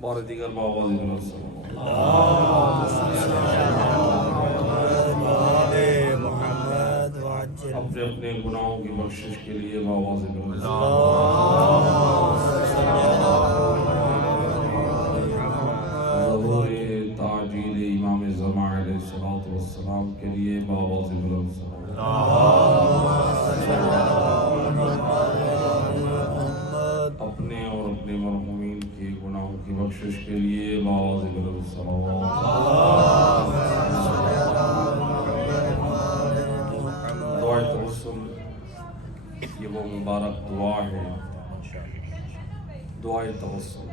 بار دیگر باوازی اپنے اپنے گناہوں کی بخشش کے لیے باوازی ظہور تعجیل امام زمان علیہ السلام کے لیے باوازی اپنے اور اپنے مرحومین کے گناہوں کی بخشش کے لیے باوازی دعائے توسل یہ وہ مبارک دعا ہے، دعائے توسل۔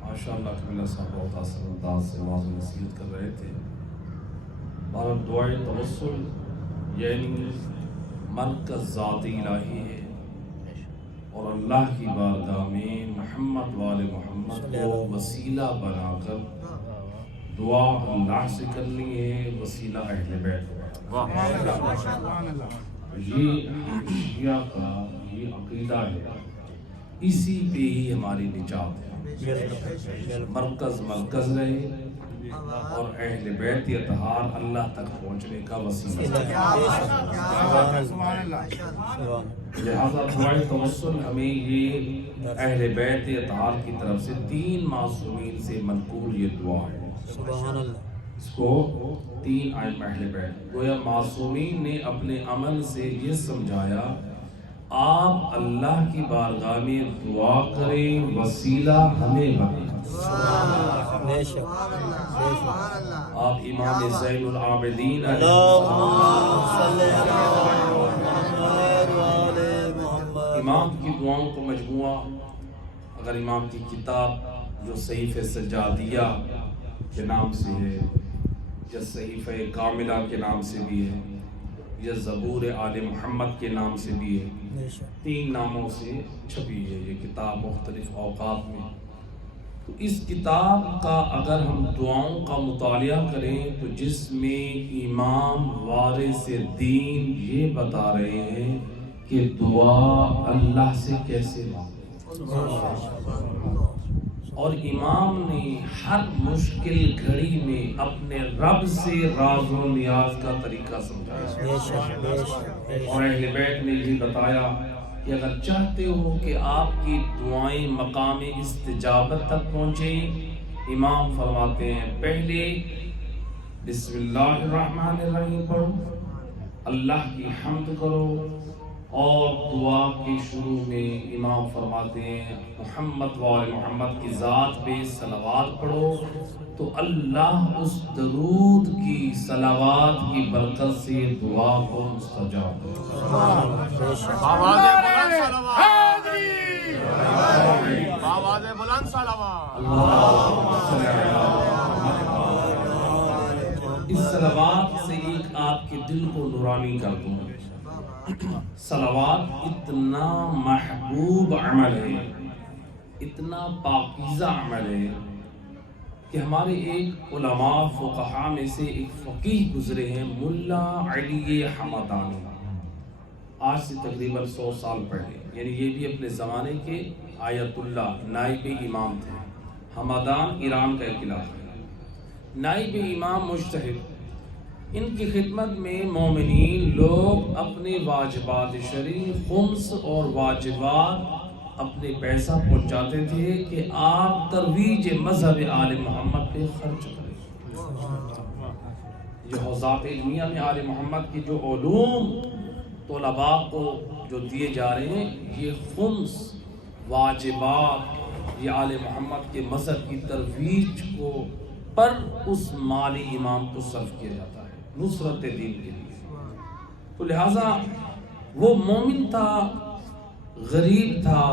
ماشاءاللہ کمیلہ صاحب بہت آسان انداز سے واضح نصیحت کر رہے تھے۔ مبارک دعائے توسل یعنی مرکز ذات الہی ہے، اور اللہ کی بارگاہ میں محمد وال محمد کو وسیلہ بنا کر دعا اللہ سے کرنی ہے، وسیلہ اہل بیت کو۔ یہ شیعہ کا یہ عقیدہ ہے، اسی پہ ہی ہماری نجات ہے۔ مرکز رہے اور اہل بیت اطہار اللہ تک پہنچنے کا وسیلہ۔ لہذا دعائے توسل ہمیں یہ اہل بیت اطہار کی طرف سے 3 معصومین سے منقول یہ دعا ہے۔ اس کو 3 ائمہ اہل بیت گویا معصومین نے اپنے عمل سے یہ سمجھایا، آپ اللہ کی بارگاہ میں دعا کریں، وسیلہ ہمیں بنے۔ آپ امام زین العابدین امام کی دعاؤں کو مجموعہ، اگر امام کی کتاب جو صحیفہ سجادیہ کے نام سے ہے، یا صحیفہ کاملہ کے نام سے بھی ہے، یا زبور آل محمد کے نام سے بھی ہے، 3 ناموں سے چھپی ہے یہ کتاب مختلف اوقات میں۔ تو اس کتاب کا اگر ہم دعاؤں کا مطالعہ کریں تو جس میں امام وارث دین یہ بتا رہے ہیں کہ دعا اللہ سے کیسے مانگیں، اور امام نے ہر مشکل گھڑی میں اپنے رب سے راز و نیاز کا طریقہ سمجھایا، اور اہل بیت نے یہ بتایا کہ اگر چاہتے ہو کہ آپ کی دعائیں مقام استجابت تک پہنچیں، امام فرماتے ہیں پہلے بسم اللہ الرحمن الرحیم پڑھو، اللہ کی حمد کرو، اور دعا کے شروع میں امام فرماتے ہیں محمد وآل محمد کی ذات پہ صلوات پڑھو تو اللہ اس درود کی صلوات کی برکت سے دعا کو مستجاب کرے۔ آواز بلند صلوات۔ اس صلوات سے ایک آپ کے دل کو نورانی کر دوں۔ صلوات اتنا محبوب عمل ہے، اتنا پاکیزہ عمل ہے کہ ہمارے ایک علماء فقہاء میں سے ایک فقیہ گزرے ہیں، ملا علی حمدانی، آج سے تقریباً 100 سال پہلے، یعنی یہ بھی اپنے زمانے کے آیت اللہ نائب امام تھے۔ حمدان ایران کا ایک علاقہ ہے، نائب امام مجتہد۔ ان کی خدمت میں مومنین لوگ اپنے واجبات شرعی، خمس اور واجبات اپنے پیسہ پہنچاتے تھے کہ آپ ترویج مذہب آل محمد پہ خرچ کریں۔ یہ حوزات علمیہ میں آل محمد کی جو علوم طلباء کو جو دیے جا رہے ہیں، یہ خمس واجبات یہ آل محمد کے مذہب کی ترویج کو پر اس مالی امام کو صرف کیا جاتا ہے نصرت دین کے لیے۔ تو لہٰذا وہ مومن تھا، غریب تھا،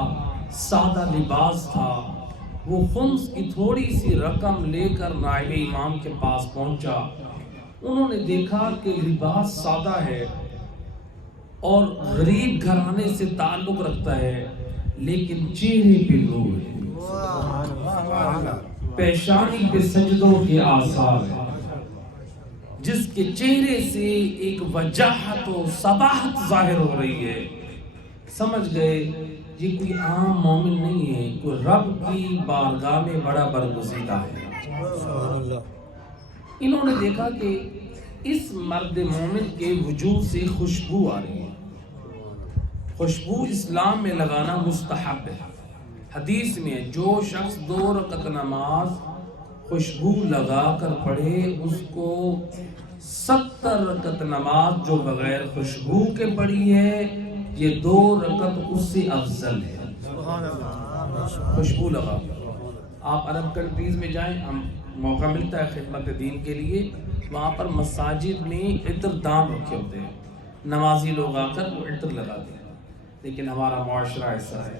سادہ لباس تھا، وہ خمس کی تھوڑی سی رقم لے کر نائب امام کے پاس پہنچا۔ انہوں نے دیکھا کہ لباس سادہ ہے اور غریب گھرانے سے تعلق رکھتا ہے، لیکن چہرے پہ نور ہے، پیشانی پہ سجدوں کے آثار ہیں، جس کے چہرے سے ایک وجاہت و صباحت ظاہر ہو رہی ہے۔ سمجھ گئے یہ کوئی عام مومن نہیں ہے، کوئی رب کی بارگاہ میں بڑا برگزیدہ ہے۔ انہوں نے دیکھا کہ اس مرد مومن کے وجود سے خوشبو آ رہی ہے۔ خوشبو اسلام میں لگانا مستحب ہے۔ حدیث میں جو شخص 2 رکعت نماز خوشبو لگا کر پڑھے اس کو 70 رکعت نماز جو بغیر خوشبو کے پڑھی ہے یہ 2 رکعت اس سے افضل ہے۔ خوشبو لگا کر آپ عرب کنٹریز میں جائیں، ہم موقع ملتا ہے خدمت دین کے لیے، وہاں پر مساجد میں عطر دان رکھے ہوتے ہیں، نمازی لوگ آ کر وہ عطر لگاتے ہیں۔ لیکن ہمارا معاشرہ ایسا ہے،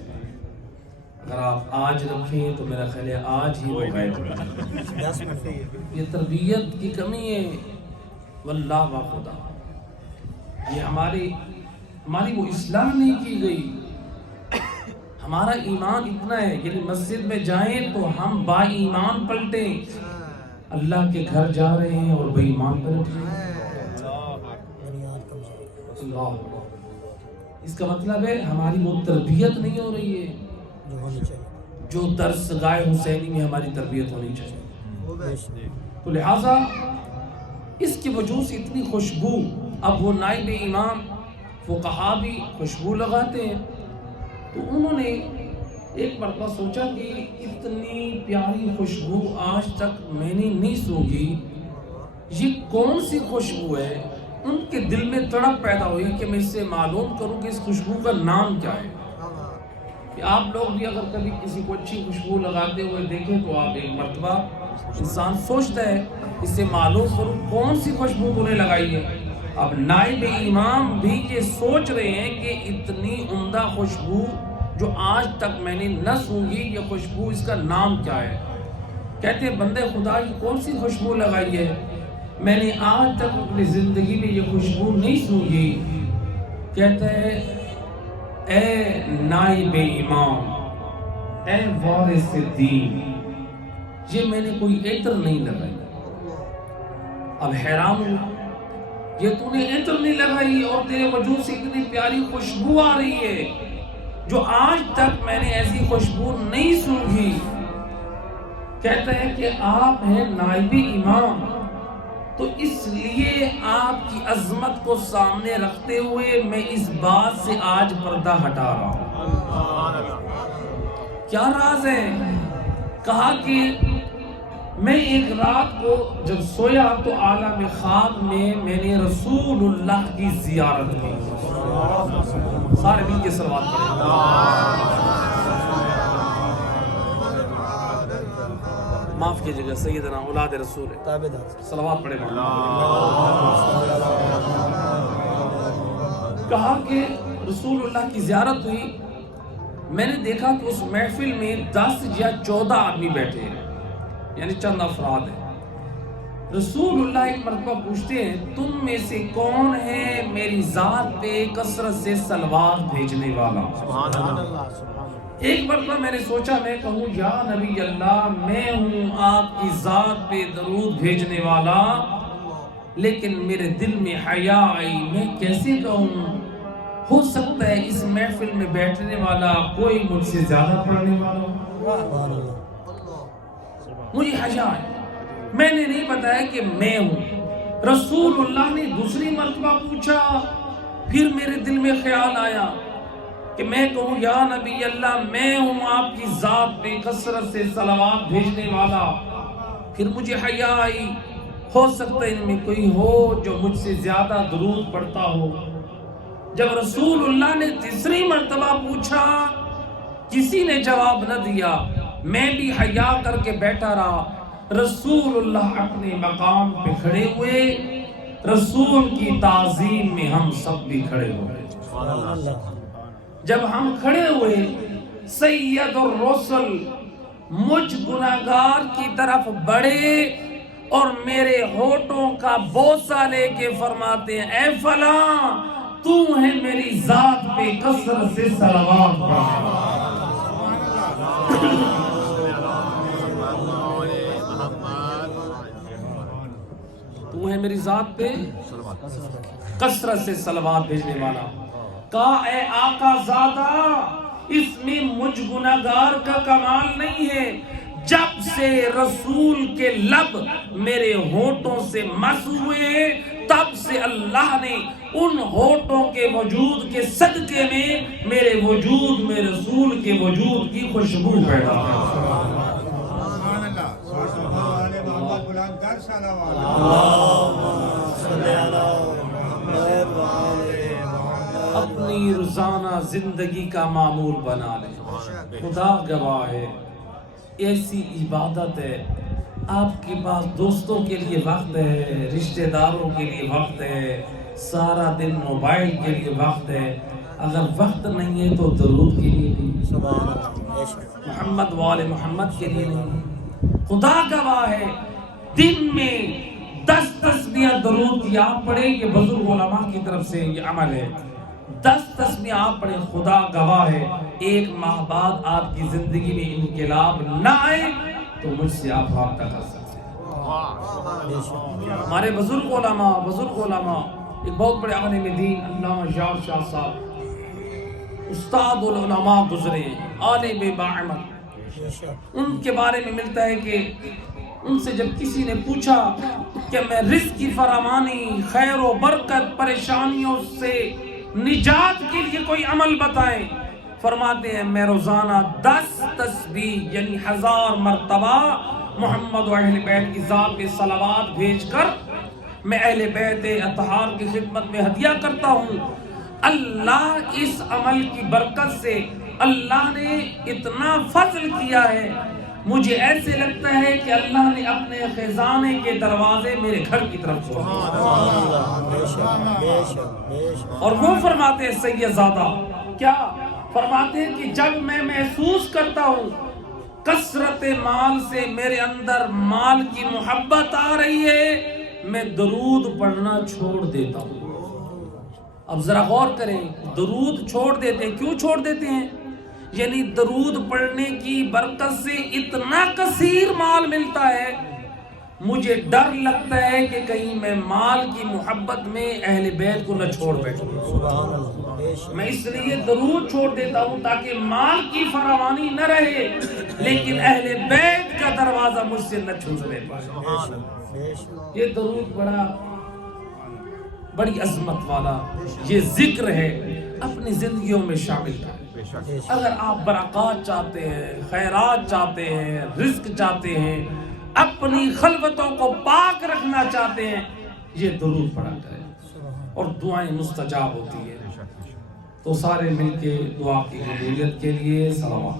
اگر آپ آج رکھیں تو میرا خیال ہے آج ہی وہ غائب ہو جائے۔ یہ تربیت کی کمی ہے، واللہ با خدا یہ ہماری وہ اصلاح نہیں کی گئی۔ ہمارا ایمان اتنا ہے کہ مسجد میں جائیں تو ہم با ایمان پلٹیں، اللہ کے گھر جا رہے ہیں اور بے ایمان پلٹ رہے ہیں۔ اللہ، اس کا مطلب ہے ہماری وہ تربیت نہیں ہو رہی ہے جو درس گاہ حسینی میں ہماری تربیت ہونی چاہیے۔ تو لہٰذا اس کی وجہ سے اتنی خوشبو، اب وہ نائب امام فقہا بھی خوشبو لگاتے ہیں، تو انہوں نے ایک مرتبہ سوچا کہ اتنی پیاری خوشبو آج تک میں نے نہیں سونگھی، یہ کون سی خوشبو ہے؟ ان کے دل میں تڑپ پیدا ہوئی کہ میں اس سے معلوم کروں کہ اس خوشبو کا نام کیا ہے۔ کہ آپ لوگ بھی اگر کبھی کسی کو اچھی خوشبو لگاتے ہوئے دیکھیں تو آپ ایک مرتبہ انسان سوچتا ہے اس سے معلوم کروں کون سی خوشبو انہیں لگائی ہے۔ اب نائب امام بھی یہ سوچ رہے ہیں کہ اتنی عمدہ خوشبو جو آج تک میں نے نہ سونگھی، یہ خوشبو اس کا نام کیا ہے؟ کہتے ہیں بندے خدا کی کون سی خوشبو لگائی ہے؟ میں نے آج تک اپنی زندگی میں یہ خوشبو نہیں سونگھی۔ کہتا ہے اے نائب امام، اے وارث دین، یہ میں نے کوئی عطر نہیں لگائی۔ اب حیران ہوں، یہ تو نے عطر نہیں لگائی اور تیرے وجود سے اتنی پیاری خوشبو آ رہی ہے جو آج تک میں نے ایسی خوشبو نہیں سونگھی۔ کہتا ہے کہ آپ ہیں نائب امام، تو اس لیے آپ کی عظمت کو سامنے رکھتے ہوئے میں اس بات سے آج پردہ ہٹا رہا ہوں۔ کیا راز ہے؟ کہا کہ میں ایک رات کو جب سویا تو عالم خواب میں میں نے رسول اللہ کی زیارت کی۔ سارے مل کے صلوات پڑھیں۔ معاف کیجئے گا سیدنا اولاد رسول ہے، صلوات پڑھیں۔ کہا کہ رسول اللہ کی زیارت ہوئی، میں نے دیکھا کہ اس محفل میں 10 یا 14 آدمی بیٹھے ہیں، یعنی چند افراد ہیں۔ رسول اللہ ایک مرتبہ پوچھتے ہیں تم میں سے کون ہے میری ذات پہ کثرت سے صلوات بھیجنے والا؟ ایک مرتبہ میں نے سوچا میں کہوں یا نبی اللہ میں ہوں آپ کی ذات پہ درود بھیجنے والا، لیکن میرے دل میں حیا آئی، میں کیسے کہوں؟ ہو سکتا ہے اس محفل میں بیٹھنے والا کوئی مجھ سے زیادہ پڑھنے والا، مجھے حیا آئی، میں نے نہیں بتایا کہ میں ہوں۔ رسول اللہ نے دوسری مرتبہ پوچھا، پھر میرے دل میں خیال آیا کہ میں کہوں یا نبی اللہ میں ہوں آپ کی ذات پہ کثرت سے صلوات بھیجنے والا، پھر مجھے حیا آئی، ہو سکتا ہے ان میں کوئی ہو جو مجھ سے زیادہ درود پڑھتا ہو۔ جب رسول اللہ نے تیسری مرتبہ پوچھا کسی نے جواب نہ دیا، میں بھی حیا کر کے بیٹھا رہا۔ رسول اللہ اپنے مقام پہ کھڑے ہوئے، رسول کی تعظیم میں ہم سب بھی کھڑے ہوئے۔ جب ہم کھڑے ہوئے سید الرسل مجھ گناہگار کی طرف بڑھے اور میرے ہونٹوں کا بوسہ لے کے فرماتے ہیں اے فلاں تو ہے میری ذات پہ کثرت سے صلوات پڑھنے والا۔ تو ہے میری ذات پہ کثرت سے صلوات بھیجنے والا۔ کہا اے آقا زادہ اس میں مجھ گناہگار کا کمال نہیں ہے. جب سے رسول کے لب میرے ہونٹوں سے مس ہوئے تب سے اللہ نے ان ہونٹوں کے وجود کے صدقے میں میرے وجود میں رسول کے وجود کی خوشبو پیدا کی. اپنی روزانہ زندگی کا معمول بنا لیں. خدا گواہ ہے ایسی عبادت ہے. آپ کے پاس دوستوں کے لیے وقت ہے, رشتہ داروں کے لیے وقت ہے, سارا دن موبائل کے لیے وقت ہے. اگر وقت نہیں ہے تو درود کے لیے نہیں, محمد وآل محمد کے لیے نہیں. خدا گواہ ہے دن میں 10 تسبیح درود کی آپ پڑھیں, یہ بزرگ علماء کی طرف سے یہ عمل ہے. 10 تسبیح آپ پڑھیں, خدا گواہ ہے 1 ماہ بعد آپ کی زندگی میں انقلاب نہ آئے تو مجھ سے آپ رابطہ کر سکتے ہیں. ہمارے بزرگ علماء ایک بہت بڑے عالم دین علامہ یار شاہ صاحب استاد العلماء گزرے ہیں, عالم باعمل. ان کے بارے میں ملتا ہے کہ ان سے جب کسی نے پوچھا کہ میں رزق کی فراوانی, خیر و برکت, پریشانیوں سے نجات کے لیے کوئی عمل بتائیں, فرماتے ہیں میں روزانہ 10 تسبیح یعنی 1000 مرتبہ محمد و اہل بیت کی ذات پہ صلوات بھیج کر میں اہل بیت اطہار کی خدمت میں ہدیہ کرتا ہوں. اللہ اس عمل کی برکت سے اللہ نے اتنا فضل کیا ہے, مجھے ایسے لگتا ہے کہ اللہ نے اپنے خزانے کے دروازے میرے گھر کی طرف کھولے. اور وہ فرماتے ہیں سیدزادہ, کیا فرماتے ہیں کہ جب میں محسوس کرتا ہوں کثرت مال سے میرے اندر مال کی محبت آ رہی ہے, میں درود پڑھنا چھوڑ دیتا ہوں. اب ذرا غور کریں, درود چھوڑ دیتے ہیں, کیوں چھوڑ دیتے ہیں؟ یعنی درود پڑھنے کی برکت سے اتنا کثیر مال ملتا ہے, مجھے ڈر لگتا ہے کہ کہیں میں مال کی محبت میں اہل بیت کو نہ چھوڑ بیٹھوں. میں اس لیے درود چھوڑ دیتا ہوں تاکہ مال کی فراوانی نہ رہے لیکن اہل بیت کا دروازہ مجھ سے نہ چھوٹنے پائے. یہ درود بڑی عظمت والا یہ ذکر ہے, اپنی زندگیوں میں شامل کریں. اگر آپ برکات چاہتے ہیں, خیرات چاہتے ہیں, رزق چاہتے ہیں, اپنی خلوتوں کو پاک رکھنا چاہتے ہیں, یہ درود پڑھا کریں اور دعائیں مستجاب ہوتی ہیں. تو سارے مل کے دعا کی قبولیت کے لیے صلوات.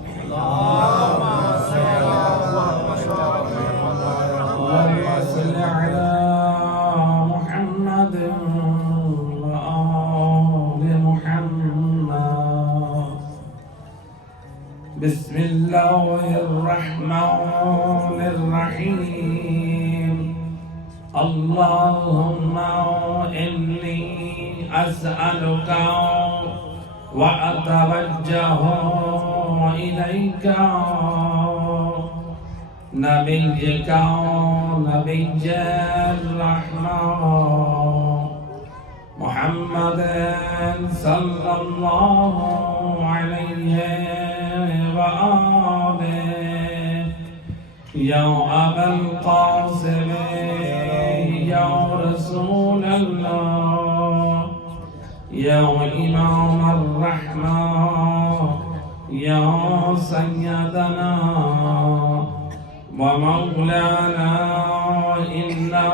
بسم اللہ الرحمن الرحیم. اللہم انی اسألک واتوجہ الیک نبیک نبی الرحمہ محمد صلی اللہ علیہ وآلہ یا ابا القاسم یا رسول اللہ یا امام الرحمہ یا سیدنا ومولانا انا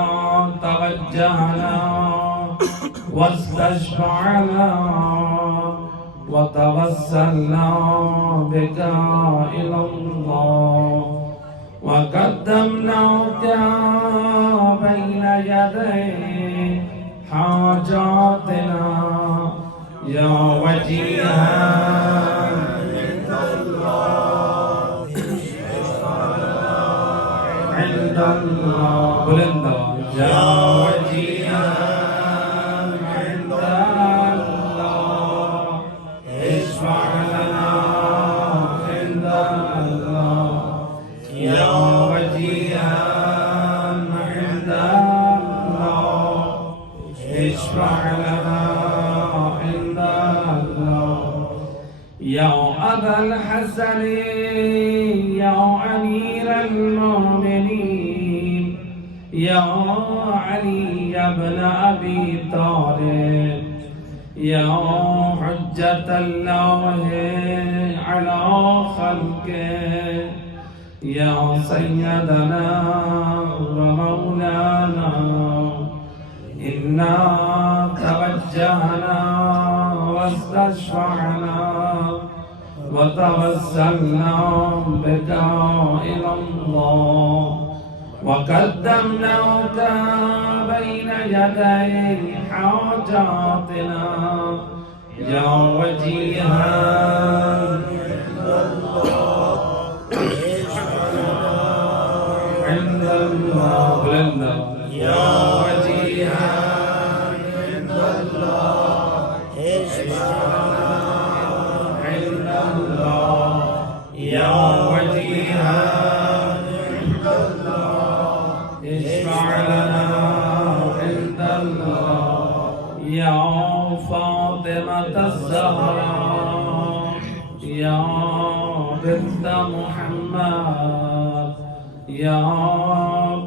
توجہنا واستشفعنا وتوسلنا بك إلى الله وقدمناك بين يدي حاجاتنا يا وجيها عند الله بلند يا وجيها يا أبا الحسن يا أمير المؤمنين يا علي بن أبي طالب يا حجة الله على خلقه يا سيدنا ومولانا إنا توجهنا واستشفعنا وتوسلنا بك إلى الله وقدمناك بين يدي حاجاتنا يا وجيها عند الله بلندا يا وجيها عند الله عند الله يا وجيها عند الله اشفع لنا عند الله يا فاطمة الزهراء يا بنت محمد يا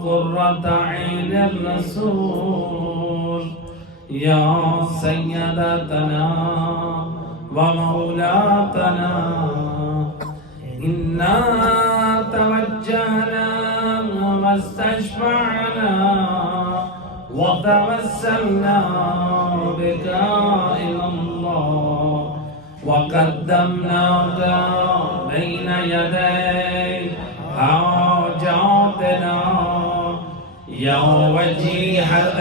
قرة عين الرسول يا سيدتنا ومولاتنا إنا توجهنا واستشفعنا وتوسلنا بك إلى الله وقدمناك بين يدي حاجاتنا يا وجيهة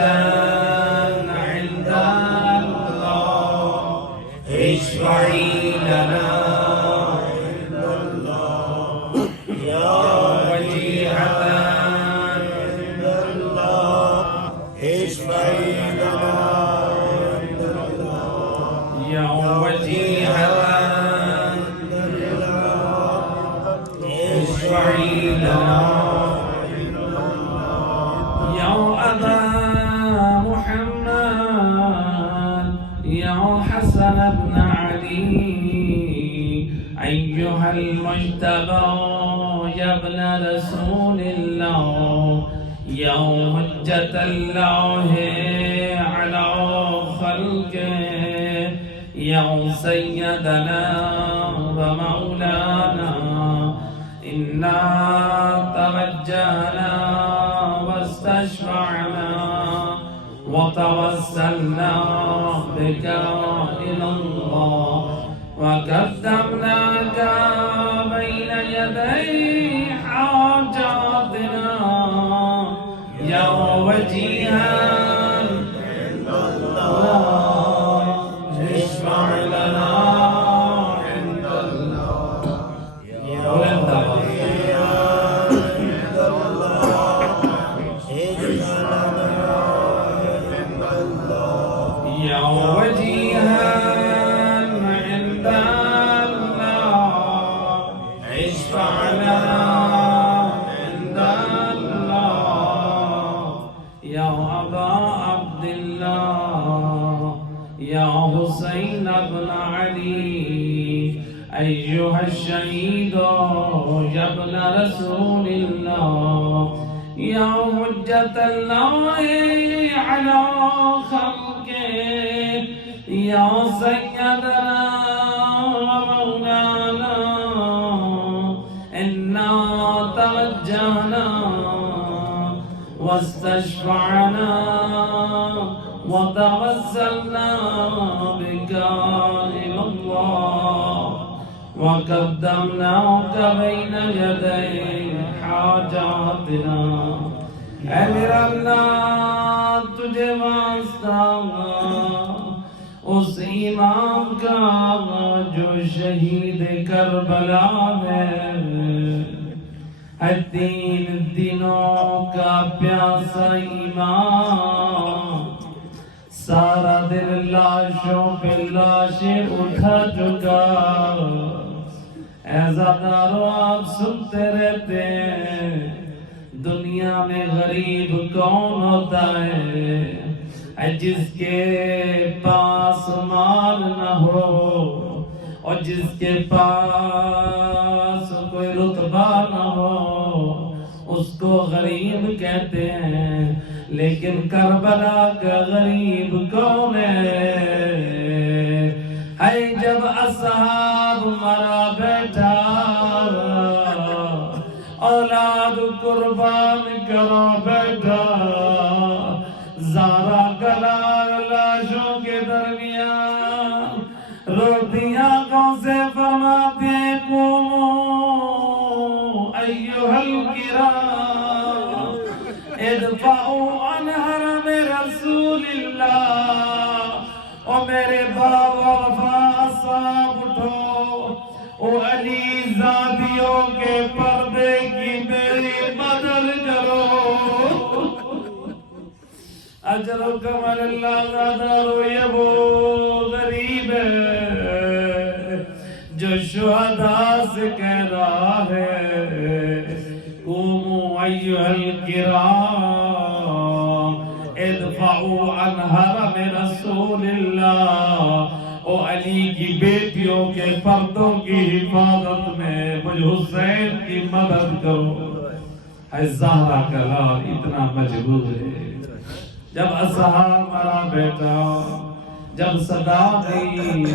عند الله اشفعي لنا عند الله يا وجيهة عند الله اشفعي لنا عند الله يا وجيهة عند الله اشفعي لنا يا أبا محمد يا حسن بن علي أيها المجتبى يا ابن رسول الله يا حجة الله على خلقه يا سيدنا ومولانا إنا توجهنا واستشفعنا وتوسلنا بك إلى الله وقدمناك بين يدي حاجاتنا يا وجيها عند الله اشفع لنا عند الله يا بلند يا وجيها عند الله اشفع لنا عند الله يا أبا عبد الله يا حسين بن علي أيها الشهيد يا ابن رسول الله يا حجة الله على خلقه يا سيدنا ومولانا إنا توجهنا واستشفعنا وتوسلنا بك إلى الله وقدمناك بين يدي حاجاتنا اے میرا اللہ تجھے واسطہ اس امام کا جو شہید کربلا ہے 3 دنوں کا پیاسا امام سارا دن لاشوں پہ لاشیں اٹھا چکا عزادارو آپ سنتے رہتے ہیں دنیا میں غریب کون ہوتا ہے جس کے پاس مال نہ ہو اور جس کے پاس کوئی رتبہ نہ ہو اس کو غریب کہتے ہیں، لیکن کربلا کا غریب کون ہے؟ جب اصحاب مرا بیٹھا اولاد قربان کرا بیٹھا، زارا کلار لاشوں کے درمیان روٹیاں کون سے فرماتے ہیں قوموا ایھا الکرام ادفعوا عن حرم رسول اللہ۔ او میرے بابا صاحب اٹھو، او علی زادیوں کے پردے کی میری مدد کرو۔ اجرکم اللہ زیادہ روئے وہ غریب ہے جو شہداء سے کہہ رہا ہے قوموا ایھا الکرام ادفعوا عن حرم رسول اللہ۔ او علی کی بیٹیوں کے پردوں کی حفاظت میں مجھ حسین کی مدد کرو۔ ہے زہرا کا لال اتنا مجبور ہے۔ جب اصحاب مرا بیٹا، جب صدا دی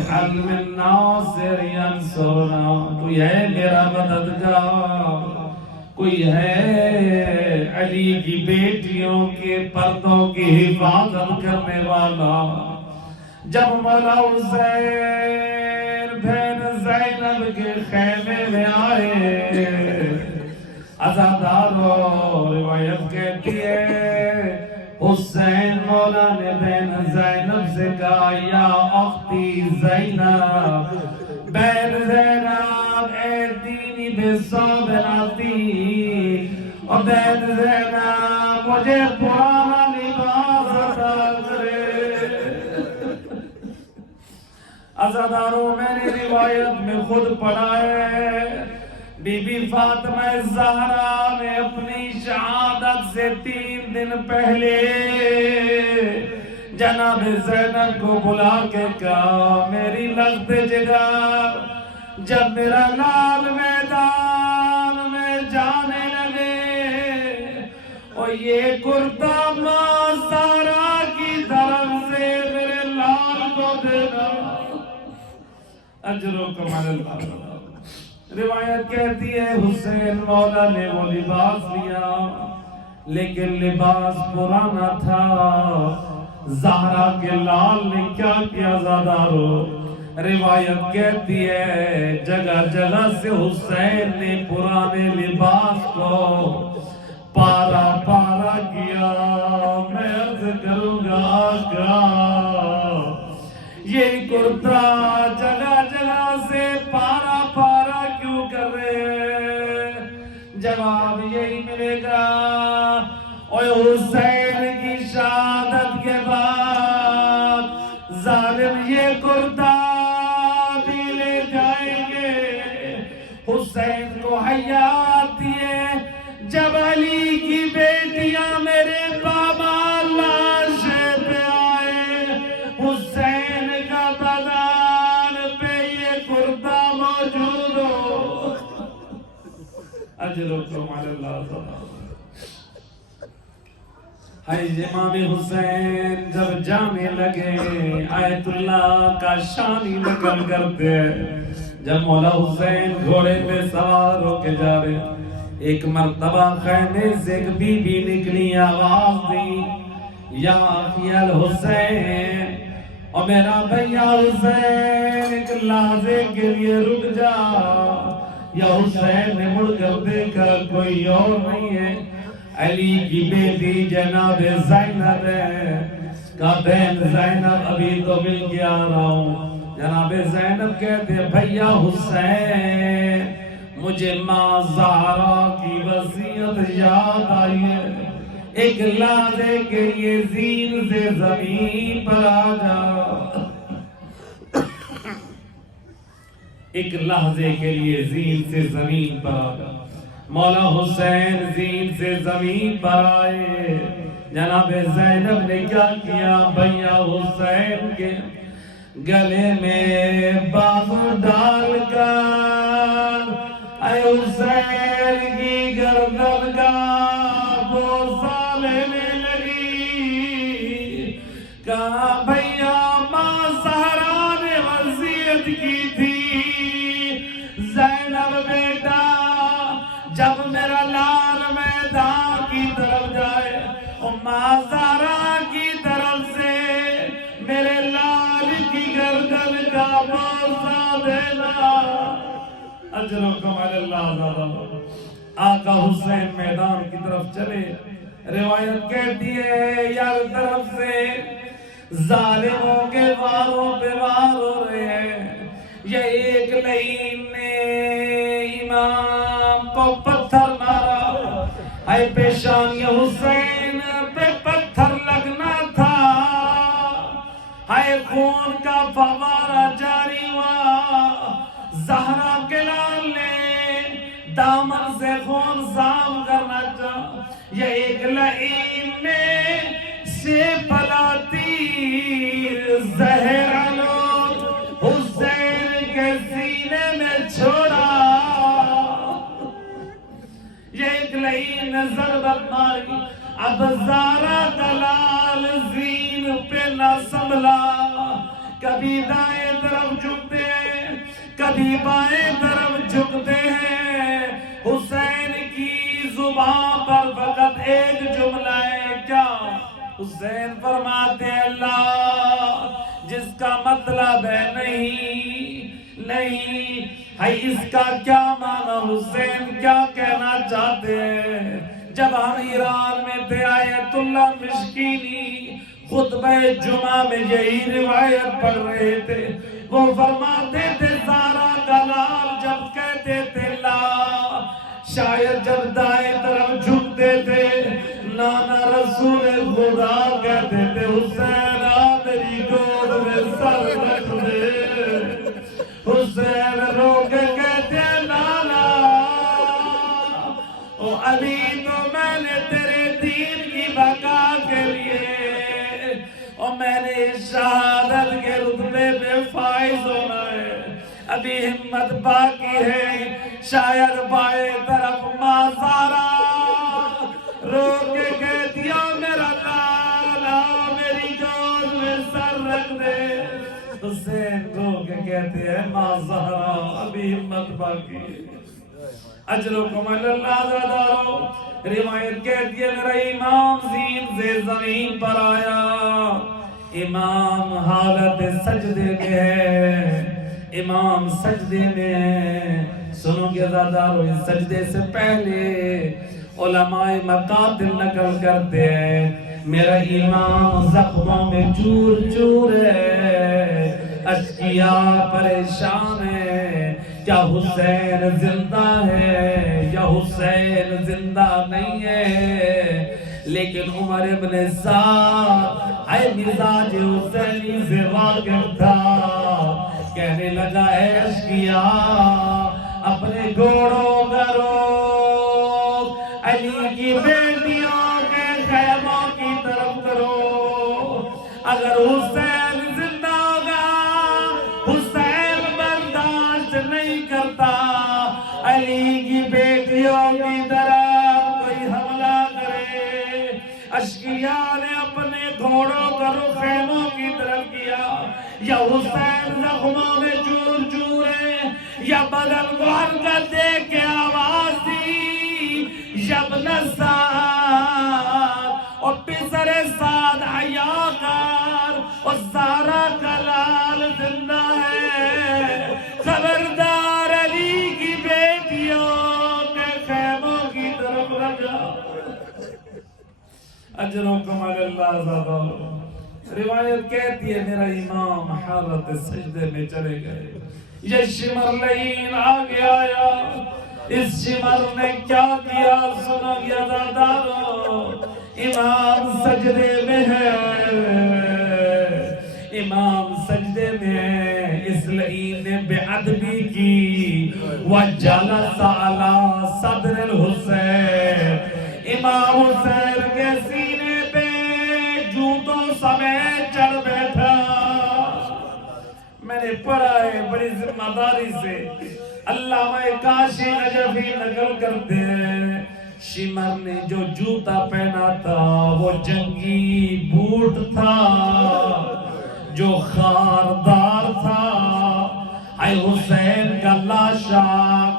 علم الناصر ینصرنا، کوئی ہے میرا مددگار، کوئی ہے علی کی بیٹیوں کے پردوں کی حفاظت کرنے والا۔ جب مولا حسین بہن زینب کے خیمے میں آئے، عزادارو روایت کہتی ہے حسین مولا نے بہن زینب سے کہا یا اختی زینب، بہن زینب اے دینی بے صابراتی، اور بہن زینب مجھے پرانا لباس عطا کرے۔ عزاداروں میں نے روایت میں خود پڑھا ہے، بی بی فاطمہ زہرا نے اپنی شہادت سے 3 دن پہلے جناب زینب کو بلا کے کہا میری لخت جگر جب میرا لال میدان میں جانے لگے اور یہ کرتا ماں زہرا کی طرف سے میرے لال کو دینا، اجرکم اللہ۔ روایت کہتی ہے حسین مولا نے وہ لباس لیا لیکن لباس پرانا تھا۔ زہرا کے لال نے کیا کیا زادارو؟ روایت کہتی ہے جگہ جگہ سے حسین نے پرانے لباس کو پارا پارا کیا۔ میں عرض کروں گا آقا یہ کرتا جگہ جگہ سے پارا پارا کیوں کر رہے؟ جواب یہی ملے گا اور حسین کی شہادت کے بعد ظالم یہ کرتا بھی لے جائیں گے۔ حسین کو حیات دیے جب علی کی بیٹیاں میرے بابا لاشے پہ آئے، حسین کا بدن پہ یہ کرتا موجود ہو۔ اجرکم اللہ۔ امام حسین جب جانے لگے آیت اللہ کا شانی نکل کرتے، جب مولا حسین گھوڑے پہ سوار ہو کے جا رہے، ایک مرتبہ خیمے سے ایک بی بی نکلی آواز دی یا اخی الحسین، اور میرا بھیا حسین ایک لحظے کے لیے رک جا۔ یا حسین نے مڑ کر دیکھا کوئی اور نہیں ہے، علی کی بیٹی جناب زینب ہے۔ کہا بہن زینب ابھی تو مل کے آ رہا ہوں۔ جناب زینب کہتے ہیں بھیا حسین مجھے ماں زہرا کی وصیت یاد آئی ہے، ایک لحظے کے لیے زین سے زمین پر آ جا، ایک لحظے کے لیے زین سے زمین پر آ جا۔ مولا حسین زین سے زمین پر آئے، جناب زینب نے کیا کیا؟ بھیا حسین کے گلے میں بازو ڈال کر اے حسین کی گردن کا بوسہ لینے لگی. کہا بھیا ماں زہرا نے وصیت کی تھی زینب بیٹا جب میرا لال میدان کی طرف جائے ماں زہرا کی طرف سے میرے لال کی گردن کا بوسہ دینا. اجرکم علی اللہ زیادہ. آقا حسین میدان کی طرف چلے. روایت کہتی ہے یار طرف سے ظالموں کے واروں پہ وار ہو رہے ہیں. یہ ایک لعین نے امام کو پتھر مارا. اے پیشانی حسین پہ پتھر لگنا تھا. اے خون کا فوارہ جاری ہوا. زہرا کے لال نے دامن سے خون صاف کرنا چاہا. یہ ایک لعین نے سے پلاتی زہر آلود حسین کے سینے میں چھوڑا. یہ ایک لعین نے ضربت ماری. اب زہرا دلال زین پہ نہ سنبھلا. کبھی دائیں طرف جھکتے ہیں کبھی بائیں طرف جھکتے ہیں. حسین کی زبان پر فقط ایک جملہ ہے کیا؟ حسین فرماتے ہیں اللہ جس کا مطلب ہے نہیں ہے اس کا کیا معنی. حسین کیا کہنا چاہتے ہیں؟ جب ہم ایران میں تھے آیت اللہ مشکینی خطبہ جمعہ میں یہی روایت پڑھ رہے تھے. وہ فرماتے تھے زہرا کا لال جب کہتے تھے لا شاید جب دائیں طرف جھکتے تھے نانا رسول خدا کہتے تھے حسین آ میری گود میں سر رکھ دے. حسین رو کے کہتے ہیں نانا او علی تو میں نے تیرے دین کی بقا کے لیے اور میں نے شہادت کے رتبے میں فائز ہونا ہے. ابھی ہمت باقی ہے. شاید بائیں طرف ماں زہرا رو کے کہہ دیا میرا لالا میری گود میں سر رکھ دے. حسین رو کے کہتے ہیں ماں زہرا ابھی ہمت باقی ہے. اجرکم علی اللہ زادارو. روایت کہتی ہے میرا امام زین سے زمین پر آیا. امام حالت سجدے میں ہے. امام سجدے میں سنو گے زادارو. اس سجدے سے پہلے علماء مقاتل نقل کرتے ہیں میرا امام زخموں میں چور چور ہے. اشقیاء پریشان ہے کیا حسین زندہ ہے یا حسین زندہ نہیں ہے. لیکن عمر ابن سعد اے مزاج حسینی سے واقف تھا. کہنے لگا اے اشقیاء اپنے گھوڑوں کا رخ علی کی بیٹیوں کے خیموں کی طرف کرو. اگر حسین زندہ ہوگا حسین برداشت نہیں کرتا علی کی بیٹیوں کی طرف کوئی حملہ کرے. اشقیاء نے اپنے گھوڑوں کا رخ خیموں کی طرف کیا. یا حسین زخموں میں چور چور ہے یا بدن کو حرکت دے کے آواز دی ابن سعد اور پسر سعد حیا کر اور زہرا کا لال زندہ ہے. خبردار علی کی بیٹیوں کے خیموں کی طرف رجا. اجرکم علی اللہ زادہ. روایت کہتی ہے میرا امام حالت سجدے میں چلے گئے. یہ شمر لعین آگے آیا. اس شمر نے کیا کیا سنا گیا زادارو. امام سجدے میں ہے. امام سجدے میں ہے. اس لعین نے بے ادبی کی وجلس علی صدر الحسین. امام حسین کے سینے پہ جوتوں سمیت چڑھ بیٹھا. نے پڑھا ہے بڑی ذمہ داری سے. علامہ کاشی نجفی نقل کرتے ہیں شمر نے جو جوتا پہنا تھا وہ جنگی بوٹ تھا جو خاردار تھا. اے حسین کا لاشا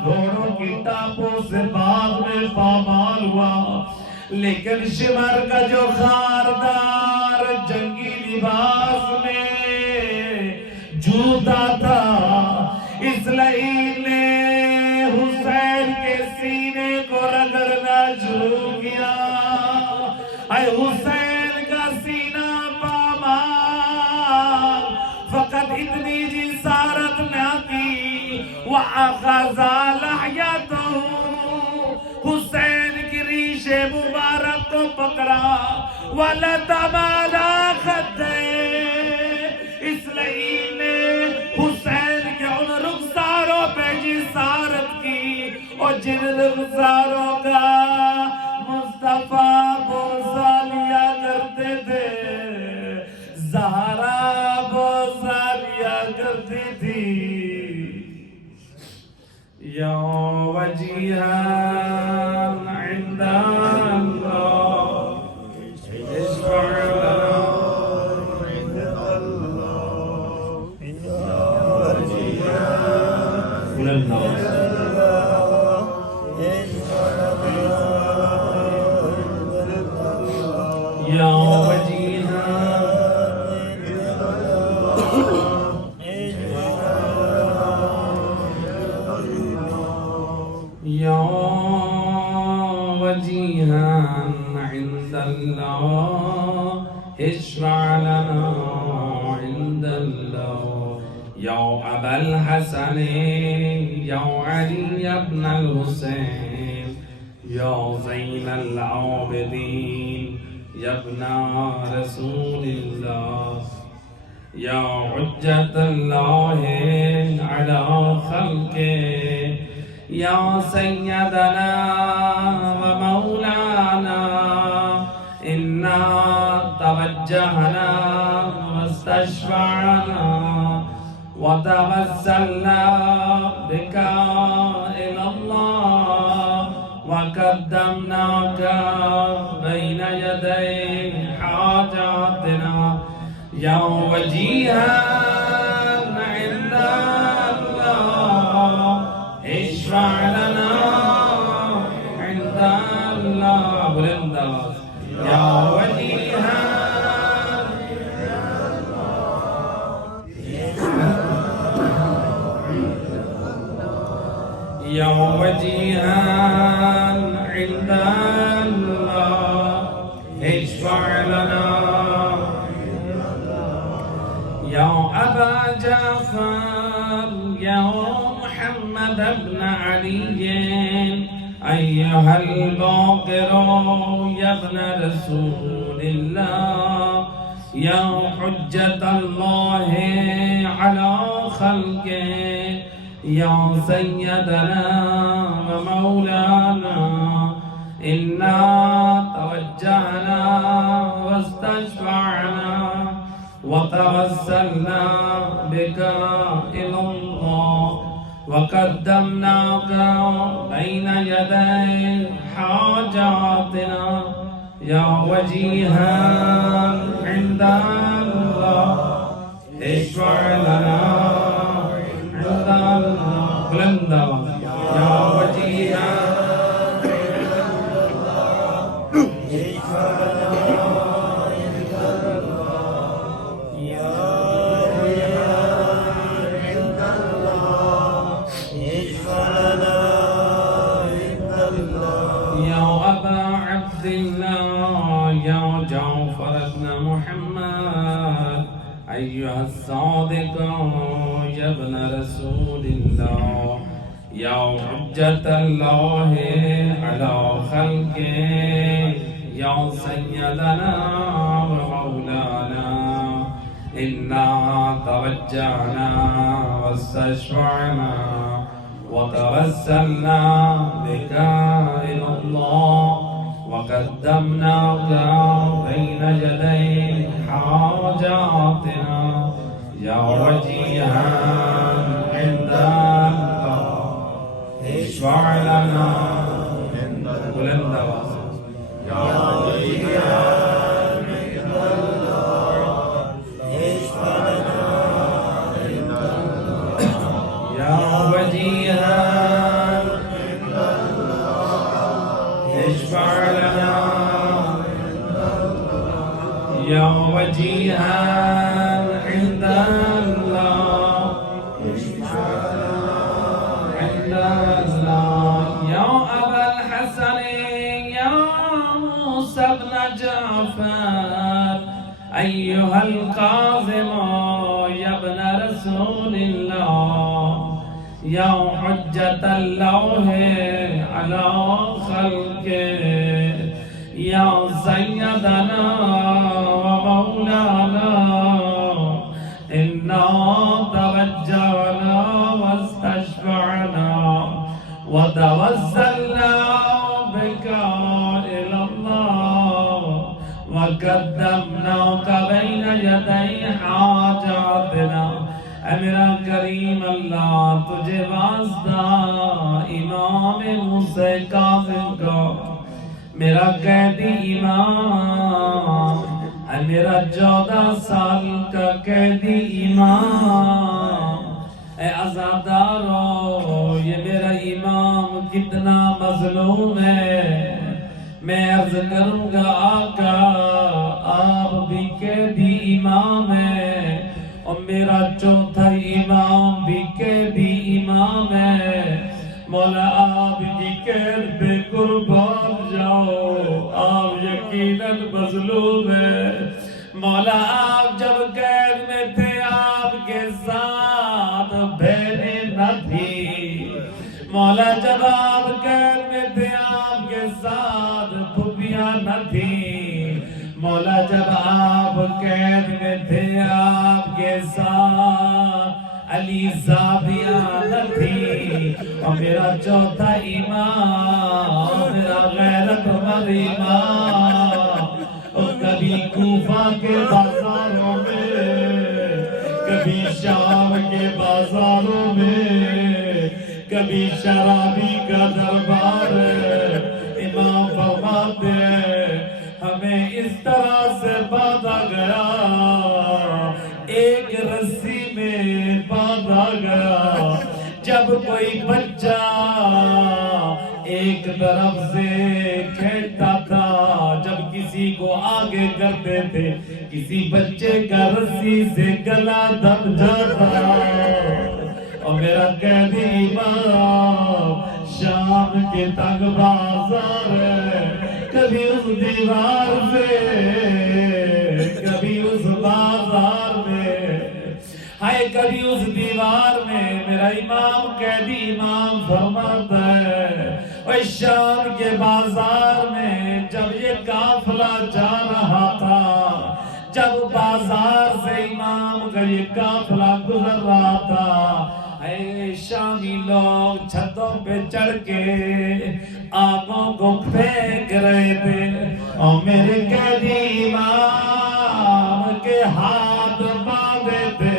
گھوڑوں کی ٹاپوں سے بعد میں پامال ہوا، لیکن شمر کا جو خاردار جنگی لباس میں جوتا تھا، اس لعین نے حسین کے سینے کو رگڑنا شروع کیا. اے حسین کا سینہ پامال، فقط اتنی جسارت نہ کی وَأَخَذَ لَحْيَتَهُ، حسین کی ریش مبارک کو پکڑا وَلَطَمَ عَلَىٰ خَدَّيْهِ، اس لعین نے حسین کے ان رخساروں پہ جسارت کی اور جن رخساروں کا مصطفیٰ بوسہ لیا کرتے تھے، زہرا بوسہ لیا کرتی تھی. یا وجیہاً عند اللہ اشفع لنا عند اللہ یا وجیہاً عند اللہ یا عند الله اشفع لنا عند الله يا أبا الحسن يا علي بن الحسين يا زين العابدين يا ابن رسول الله يا حجة الله على خلقه يا سيدنا ومولانا إنا توجهنا واستشفعنا وتوسلنا بك إلى الله وقدمناك بين يدي حاجاتنا يا وجيها عند الله اشفع لنا عند الله بلند آواز یا وجیہا یا وجیہا عند الله اشفع لنا یا ابا جعفر یا محمد بن علی أيها الباقر يا ابن رسول الله يا حجة الله على خلقه يا سيدنا ومولانا إنا توجهنا واستشفعنا وتوسلنا بك إلى الله وقدمناك بين يدي حاجاتنا يا وجيها عند الله اشفع لنا عند الله بلند يا وجيها يا جعفر بن محمد أيها الصادق يا ابن رسول الله يا حجة الله على خلقه يا سيدنا ومولانا إنا توجهنا واستشفعنا وتوسلنا بك إلى الله وقدمناك بين يدي حاجاتنا یا وجیہان عند اللہ اشفع لنا بلند آواز یا وجیہان عند اللہ اشفع لنا یا وجیہان عند اللہ اشفع لنا یا وجیہان عند اللہ اشفع لنا عند اللہ یا ابا الحسن یا موسى بن جعفر ایہا القاظم یا ابن رسول اللہ یا حجت اللہ علی خلقہ یا سیدنا و مولانا انا توجہنا واستشفعنا وتوسلنا بك إلى الله وقدمناك بين يدي حاجاتنا اے میرا کریم اللہ تجھے واسطہ امام موسیٰ کاظم کا میرا قیدی امام اے میرا 14 سال کا قیدی امام اے عزادارو یہ میرا امام کتنا مظلوم ہے میں عرض کروں گا آقا آپ بھی قیدی امام ہے اور میرا چوتھا امام بھی قیدی امام ہے مولا آپ کی قید پہ قربان جاؤ آپ یقیناً مظلوم ہے مولا آپ جب قید میں تھے آپ کے ساتھ بہنیں نہ تھی مولا جب آپ قید میں تھے آپ کے ساتھ پھپھیاں نہ تھی مولا جب آپ قید میں تھے آپ کے ساتھ علی زادیاں نہ تھی اور میرا چوتھا امام میرا غیرت مند امام اور کبھی کوفہ کے بازاروں میں کبھی شام کے بازاروں میں کبھی شرابی کا دربار امام فرماتے ہیں ہمیں اس طرح سے باندھا گیا ایک رسی میں باندھا گیا جب کوئی بچہ ایک طرف سے کھیلتا تھا جب کسی کو آگے کرتے تھے کسی بچے کا رسی سے گلا دب جاتا اور میرا قیدی امام شام کے تنگ بازار ہے کبھی اس دیوار سے کبھی اس بازار میں ہائے کبھی اس دیوار میں میرا امام قیدی امام فرماتا ہے اور شام کے بازار میں جب یہ قافلہ جا رہا تھا جب بازار سے امام کا یہ قافلہ گزر رہا تھا اے شامی لوگ چھتوں پہ چڑھ کے آگوں کو پھینک رہے تھے اور میرے قیدی امام کے ہاتھ باندھے تھے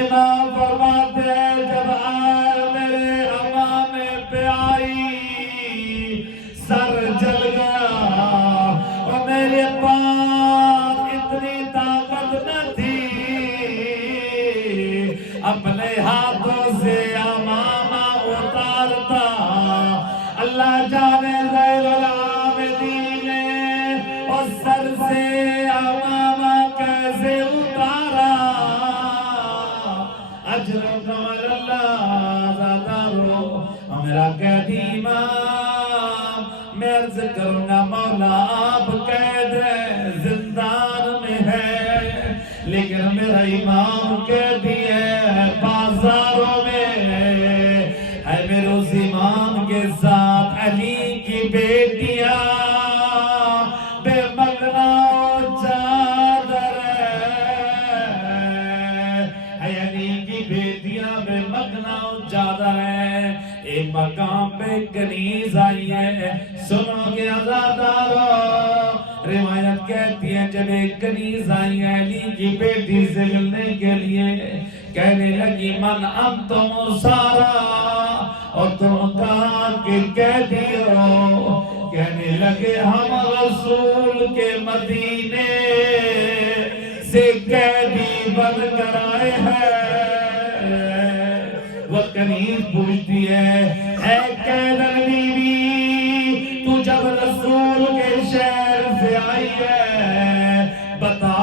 امام فرماتے ہیں جب آئے میرے امامے پہ آئی سر جل گیا اور میرے پاس اتنی طاقت نہ تھی اپنے ہاتھوں سے امامہ اتارتا اللہ جانے غیر العابدین اور سر سے امامہ کیسے اتارا اجر کمال اللہ زیادہ رو میرا قیدی امام میں عرض کروں گا مولا آپ قید زندان میں ہے لیکن میرا امام قیدی ہے بازاروں میں ہے میرے اس امام کے ساتھ علی کی بیٹیاں بے مغنا چادر ہے علی کی بیٹیاں بے مغنا چادر ہے ایک مقام پہ کنیز آئی ہے سنو گے عزادارو روایت کہتی ہے جب ایک کنیز آئی علی کی بیٹی سے ملنے کے لیے، کہنے لگی من انتم سارا، اور تم کہاں کے قیدی ہو؟ کہنے لگے ہم رسول کے مدینے سے قیدی بن کر آئے ہیں۔ وہ کنیز پوچھتی ہے اے قیدر بیوی، تو جب رسول کے شہر سے آئی ہے بتا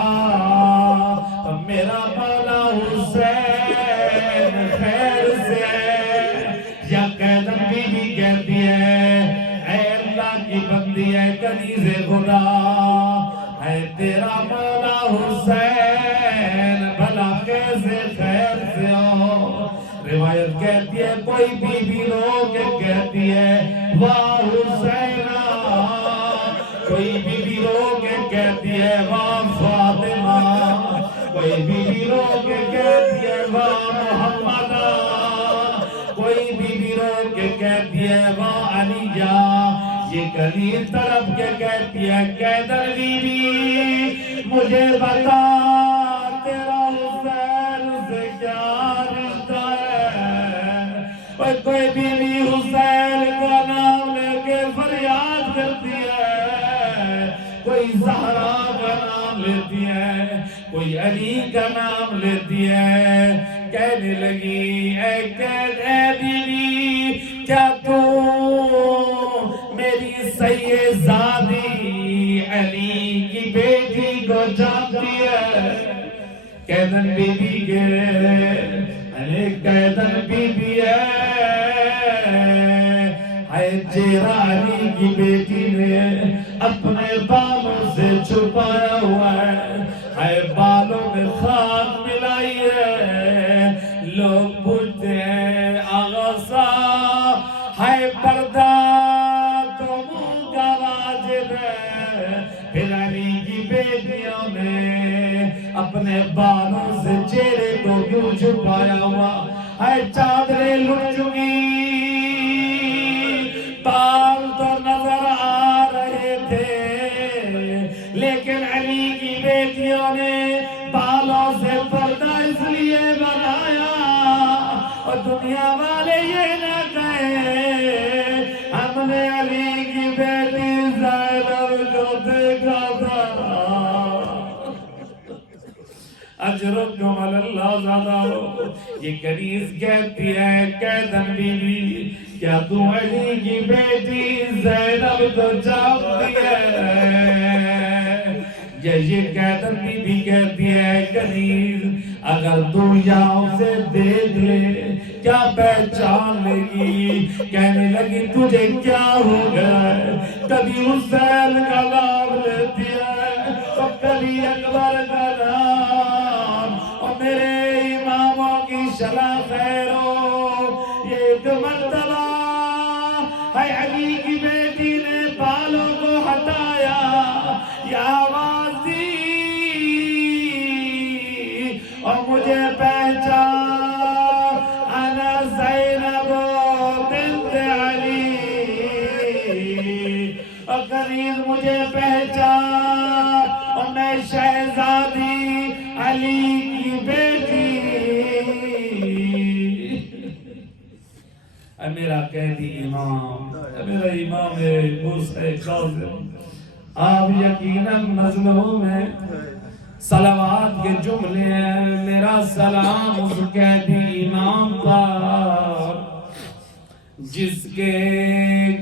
میرا مولا حسین خیر سے ہے یا؟ قیدر بیوی کہتی ہے اے اللہ کی بندی ہے کنیز خدا، اے تیرا مولا حسین بھلا کیسے خیر سے ہو؟ روایت کہتی ہے کوئی بیوی رو کے کہتی ہے واہ حسینہ، کوئی بیوی رو کے کہتی ہے واہ فاطمہ، کوئی بیوی رو کے کہتی ہے واہ محمدہ، کوئی بیوی رو کے کہتی ہے واہ علیہ۔ یہ کنیز تڑپ کے کہتی ہے قیدر بیوی مجھے بتا تیرا حسین سے کیا رشتہ ہے؟ کوئی بیوی حسین کا نام لے کے فریاد کرتی ہے، کوئی زہرا کا نام لیتی ہے، کوئی علی کا نام لیتی ہے۔ کہنے لگی اے بیوی کیا تو میری سیدزادی علی کی بیٹی کو جانتی ہے؟ قیدر بیوی کے ارے قیدر بیوی ہے چہرہ علی کی بیٹی نے اپنے بالوں سے چھپایا ہوا ہے، بالوں میں خاک ملائی ہے۔ لوگ پوچھتے ہیں آغا صاحب ہے پردہ تو منہ کا واجب ہے، پھر علی کی بیٹیوں نے اپنے بالوں سے چہرے کو کیوں چھپایا ہوا ہے؟ چادریں لٹ چکی، بال تو نظر آ رہے تھے، لیکن علی کی بیٹیوں نے بالوں سے پردہ اس لیے بنایا اور دنیا والے یہ نہ کہیں ہم نے علی کی بیٹی زینب کو دیکھا تھا۔ اجرکم اللہ زیادہ ہو۔ یہ کنیز کہتی ہے قیدر بیوی کیا تو علی کی بیٹی زینب کو جانتی ہے؟ یہ قیدر بیوی کہتی ہے کنیز اگر تو یہاں سے دیکھ لے کیا پہچان لے گی؟ کہنے لگی تجھے کیا ہو گیا؟ کبھی حسین کا نام لیتی ہے اور کبھی اکبر کا نام، اور میرے اماموں کی شرح خیر ہو۔ یہ ایک مرتبہ ہے علی کی بیٹی نے بالوں کو ہٹایا، یہ آواز دی اور مجھے پہچان انا زینب بنت علی، اور کنیز مجھے پہچان اور میں شہزادی علی کی بیٹی۔ اے میرا قیدی امام، اے میرا امام موسیٰ کاظم، آپ یقیناً مظلوم ہیں، صلوات کے جملے ہیں، میرا سلام اس قیدی امام پر جس کے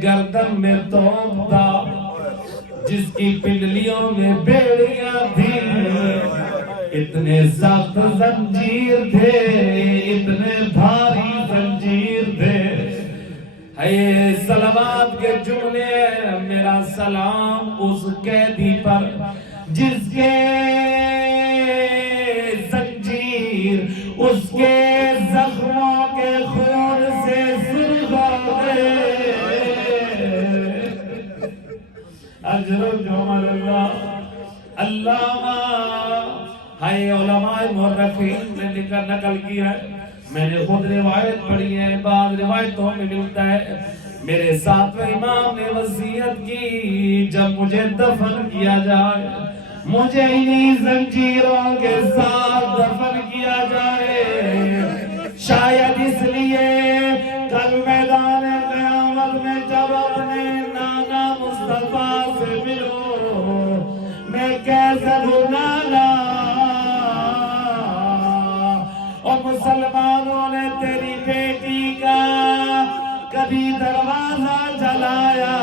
گردن میں توپ تھا، جس کی پنڈلیوں میں بیڑیاں تھیں، اتنے سخت زنجیر تھے، اتنے بھاری زنجیر تھے۔ اے صلوات کے جملے، میرا سلام اس قیدی پر جس کے زنجیر اس کے زخموں کے خون سے سرخ ہو گئے۔ اجرکم اللہ۔ علامہ ہے علماء مورخین نے نقل کیا ہے، میں نے خود روایت پڑھی ہے، بعض روایتوں میں ملتا ہے میرے ساتویں امام نے وصیت کی جب مجھے دفن کیا جائے مجھے انہی زنجیروں کے ساتھ دفن کیا جائے، شاید اس لیے کل میدان قیامت میں جب اپنے نانا مصطفیٰ سے ملو میں کیسے نانا اور مسلمانوں نے تیری بیٹی کا کبھی دروازہ جلایا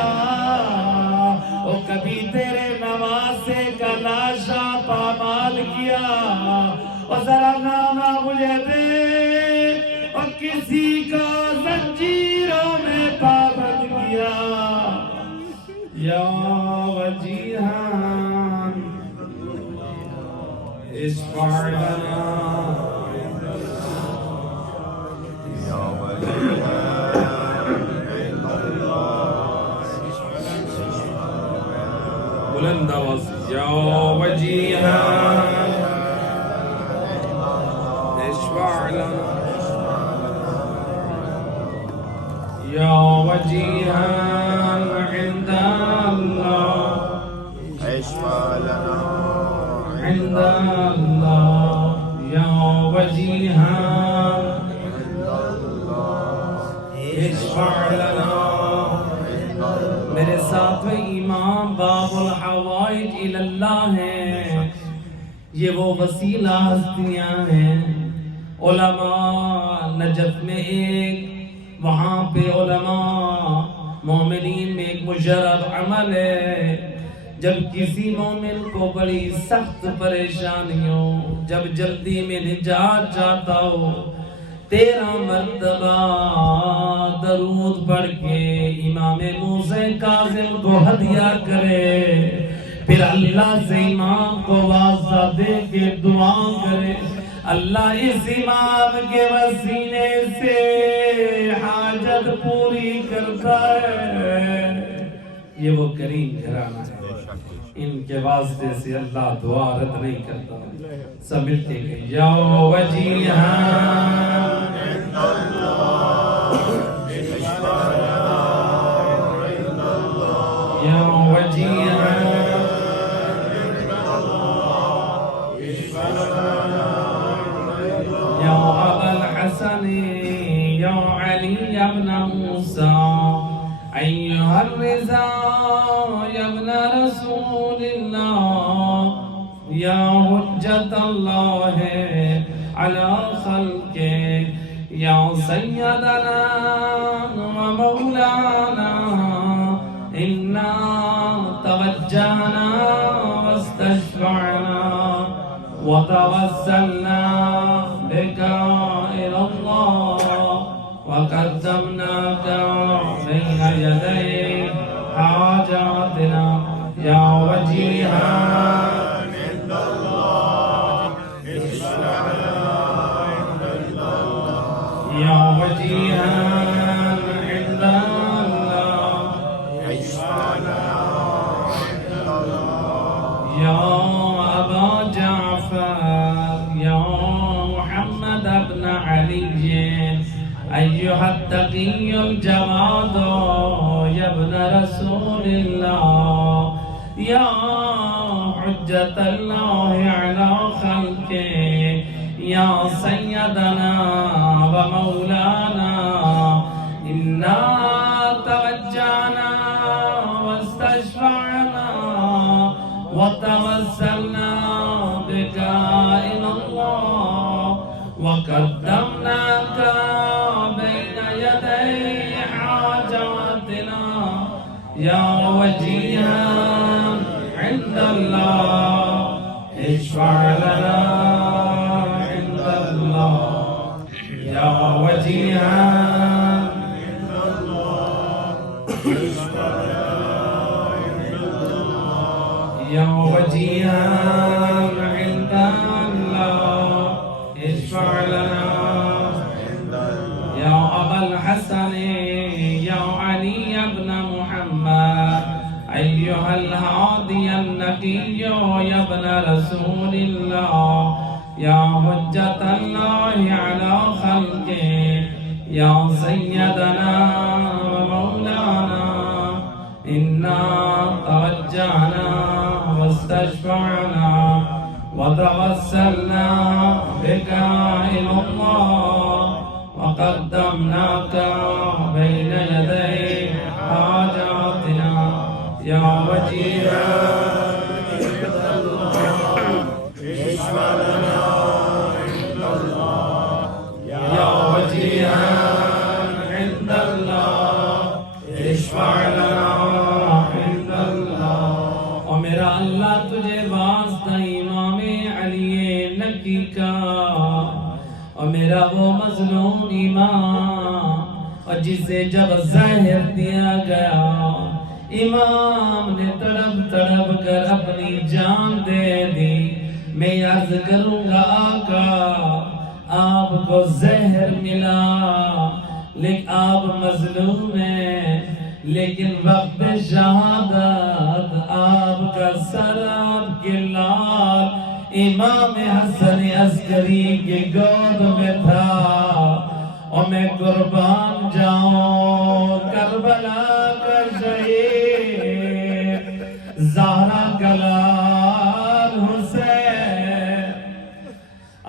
اور کبھی تیرے نواسے کا لاشا پامال کیا، اور ذرا نانا مجھے دے اور کسی کا زنجیروں میں پابند کیا، یا وجیہان اشفع لنا بلند آواز یا وجیہان اشفع لنا یا وجیہان عند اللہ اشفع لنا عند اللہ یا وجیہان اشفع لنا۔ میرے ساتویں امام باب الحوائج اللہ ہیں، یہ وہ وسیلہ ہستیاں ہیں۔ علماء نجف میں ایک، وہاں پہ علماء مومنین میں ایک مجرب عمل ہے، جب کسی مومن کو بڑی سخت پریشانی ہو، جب جلدی میں نجات چاہتا ہو، 13 مرتبہ درود پڑھ کے امام موسی کاظم کو ہدیہ کرے، پھر اللہ سے امام کو واسطہ دے کے دعا کرے، اللہ اس امام کے وسیلے سے حاجت پوری کرتا ہے۔ یہ وہ کریم گھرانہ ہے، ان کے واسطے سے اللہ دعا رد نہیں کرتا۔ سب ملتے کہ یا وجیہان یا وجیہان یا ابا الحسن یا علی ابن موسیٰ ایہا الرضا یا ابن رسول اللہ یا حجت اللہ علی خلقہ یا سیدنا و مولانا انا توجہنا واستشفعنا وتوسلنا بك إلى الله وقدمناك بين يدي حاجاتنا يا وجيها عند الله يا وجيها عند الله يا أبا جعفر يا محمد بن علي أيها التقي الجواد يا ابن رسول الله يا حجة الله على خلقه يا سيدنا ومولانا إنا توجهنا واستشفعنا وتوسلنا بك إلى الله وقدمناك بين يدي حاجاتنا يا وجيها عند الله اشفع لنا عند الله يا وجيها عند الله اشفع لنا عند الله يا وجيها عند الله اشفع لنا يا أبا الحسن يا علي بن محمد أيها الهادي النقي يا ابن رسول الله يا حجة الله على خلقه يا سيدنا ومولانا وتوسلنا بك إلى الله وقدمناك بين يدي حاجاتنا يا وجيها اشفع لنا عند الله يا وجيها عند الله اشفع لنا عند الله. اور میرا اللہ تجھے واسطہ امام علی نکی کا اور میرا وہ مظلوم امام اور جسے جب زہر دیا گیا امام نے تڑپ تڑپ کر اپنی جان دے دی. میں عرض کروں گا آقا آپ کو زہر ملا لیکن آپ مظلوم ہیں لیکن وقت شہادت آپ کا سر آپ کے لال امام حسن عسکری کے گود میں تھا. اور میں قربان جاؤں کربلا کا شہید زہرا کلال حسین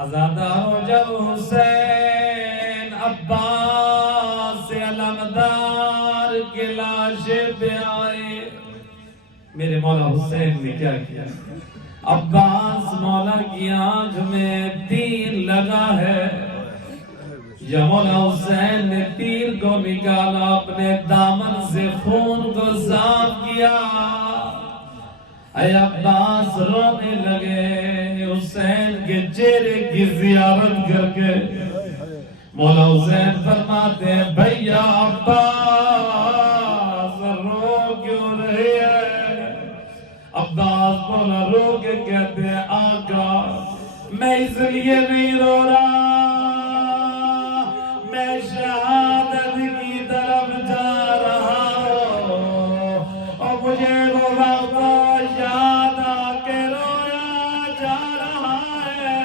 آزادہ ہو جب حسین عباس سے علمدار کے لاشے پہ آئے. میرے مولا حسین نے کیا کیا؟ عباس مولا کی آنکھ میں تیر لگا ہے. یا مولا حسین نے تیر کو نکالا اپنے دامن سے خون کو صاف کیا. اے عباس رونے لگے حسین کے چہرے کی زیارت کر کے. مولا حسین فرماتے ہیں بھیا عباس رو کیوں رہے ہیں؟ عباس مولا رو کے کہتے ہیں آقا میں اس لیے نہیں رو رہا میں شہادت کی طرف جا رہا ہوں اور مجھے وہ وقت یاد آ کے رویا جا رہا ہے.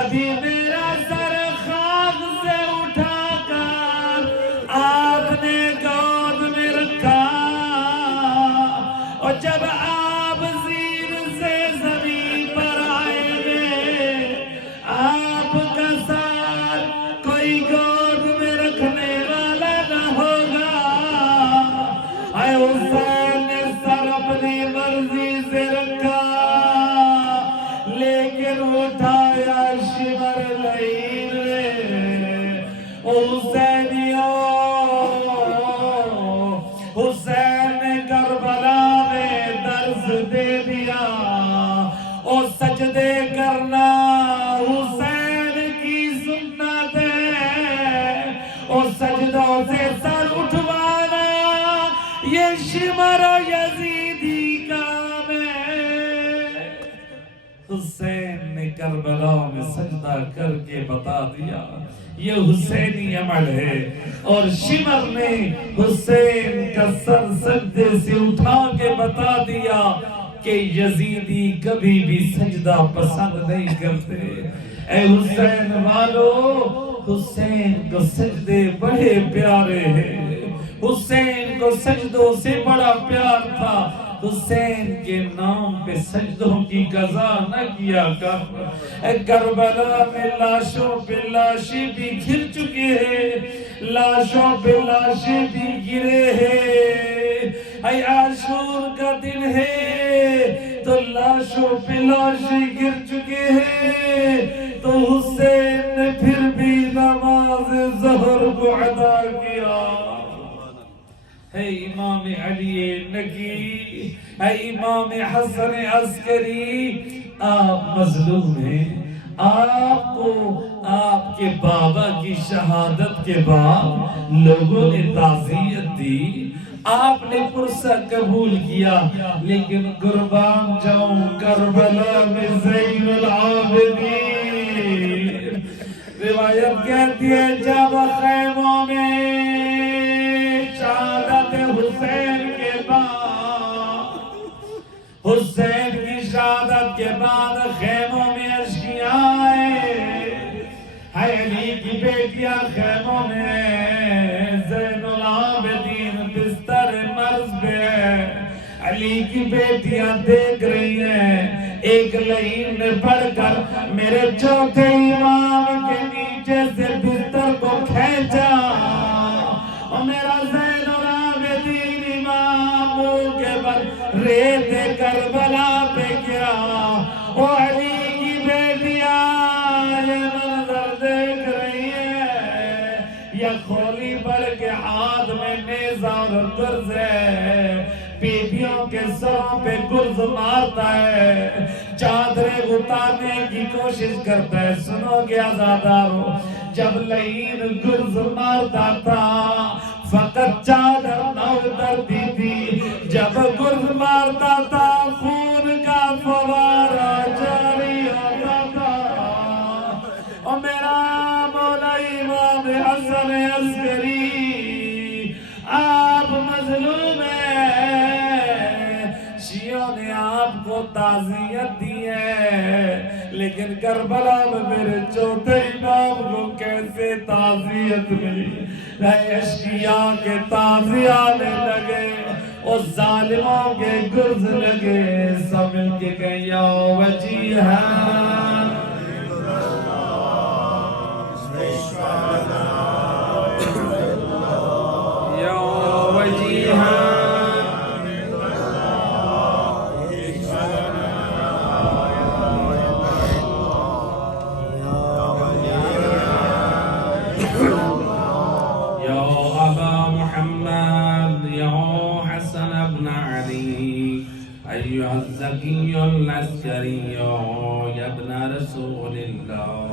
ابھی میرا سر خواب سے اٹھا کر آپ نے گود میں رکھا اور جب آپ زیر سے زمین پر آئے گے آپ کا سر کوئی گود میں رکھنے والا نہ ہوگا. اے حسین نے سر اپنی مرضی سے رکھا لیکن اٹھایا شمر لعین نے. حسین نے کربلا میں درس دے دیا اور سجدے کرنا حسین کی سنت ہے اور سجدوں سے سر اٹھوانا یہ شمر و یزیدی کام ہے. حسین نے کربلا میں سجدہ کر کے بتا دیا یہ حسینی عمل ہے. اور شمر نے حسین کا سر سجدے سے اٹھا کے بتا دیا کہ یزیدی کبھی بھی سجدہ پسند نہیں کرتے. اے حسین والو حسین کو سجدے بڑے پیارے ہیں. حسین کو سجدوں سے بڑا پیار تھا. حسین کے نام پہ سجدوں کی قضا نہ کیا کر. اے کربلا میں لاشوں پہ لاشیں بھی گر چکے ہیں لاشوں پہ لاشیں بھی گرے ہیں. اے عاشور کا دن ہے تو لاشوں پہ لاشیں گر چکے ہیں تو حسین نے پھر بھی نماز ظہر کو ادا کیا. اے امام علی نکی اے امام حسن عسکری آپ مظلوم ہیں. آپ کو آپ کے بابا کی شہادت کے بعد لوگوں نے تعزیت دی آپ نے پرسہ قبول کیا لیکن قربان جاؤں کربلا میں زین العابدین روایت کہتی ہے جب خیموں میں شہادت حسین کے بعد حسین کی شہادت کے بعد خیموں میں اشکیاں آئے. علی کی بیٹیاں خیموں میں زین العابدین بستر مرض پہ ہے. علی کی بیٹیاں دیکھ رہی ہیں ایک لعین نے پڑھ کر میرے چوتھے امام کے نیچے سے بستر کو کھینچا اور میرا زین العابدین امام منہ کے بل ریت کربلا پہ گرا. او علی کی بیٹیاں یہ منظر دیکھ رہی ہے، یہ کھولی بڑھ کے ہاتھ میں نیزہ اور گرز ہے، بیبیوں کے سروں پہ گرز مارتا ہے، چادریں اتارنے کی کوشش کرتا ہے. سنو گے عزادارو، جب لعین گرز مارتا تھا فقط چادر نہ اترتی تھی، جب گرز مارتا تھا خون کا فوارہ جاری ہوتا تھا. اور میرا مولا امام حسن عسکری آپ مظلوم ہیں، شیعوں نے آپ کو تعزیت دی ہے، لیکن کربلا میں میرے چوتھے امام کو کیسے تعزیت ملی؟ شیعہ کے تعزیہ آنے لگے، اور ظالموں کے گرز لگے، سب مل کے کہیں یا وجیہاں یا وجیہاں أيها الزكي العسكري يا ابن رسول الله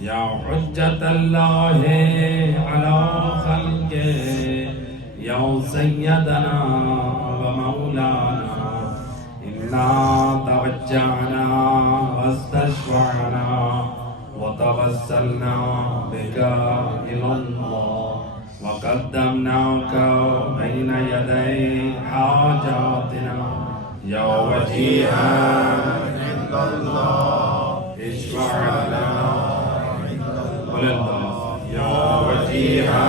يا حجة الله على خلقه يا سيدنا ومولانا إنا توجهنا واستشفعنا وتوسلنا بك إلى الله وقدمناك بين يدي حاجاتنا يا وجيها عند الله اشفع لنا قل الله يا وجيها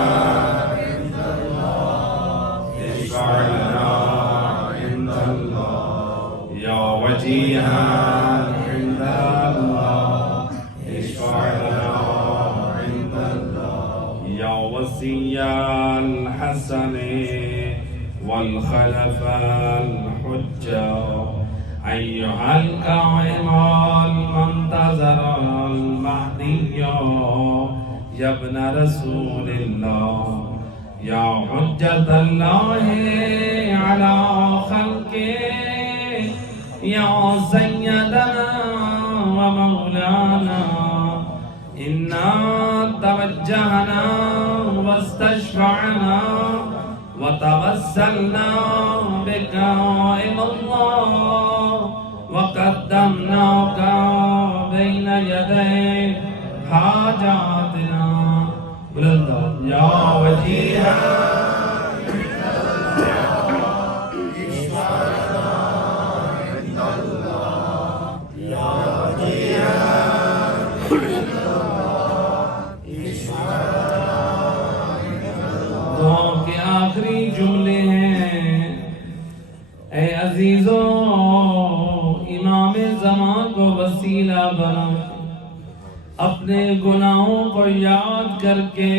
عند الله اشفع لنا عند الله يا وجيها عند الله اشفع لنا عند الله يا وصي الحسن والخلفاء الحجة أيها القائم المنتظر المهدي يا ابن رسول الله يا حجة الله على خلقه يا سيدنا ومولانا إنا توجهنا واستشفعنا وتوسلنا بك إلى الله وقدمناك بين يدي حاجاتنا يا وجيها آخری جملے ہیں. اے عزیزوں، امام زمان کو وسیلہ بنا، اپنے گناہوں کو یاد کر کے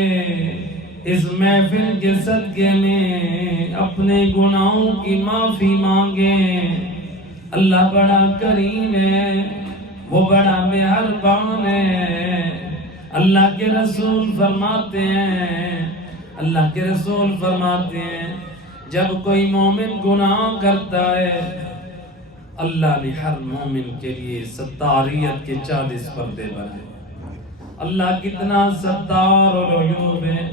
اس محفل کے صدقے میں اپنے گناہوں کی معافی مانگیں. اللہ بڑا کریم ہے، وہ بڑا مہربان ہے. اللہ کے رسول فرماتے ہیں، اللہ کے رسول فرماتے ہیں جب کوئی مومن گناہ کرتا ہے اللہ نے ہر مومن کے لیے ستاریت کے 40 پردے بنائے. اللہ کتنا ستار اور عیوب ہے.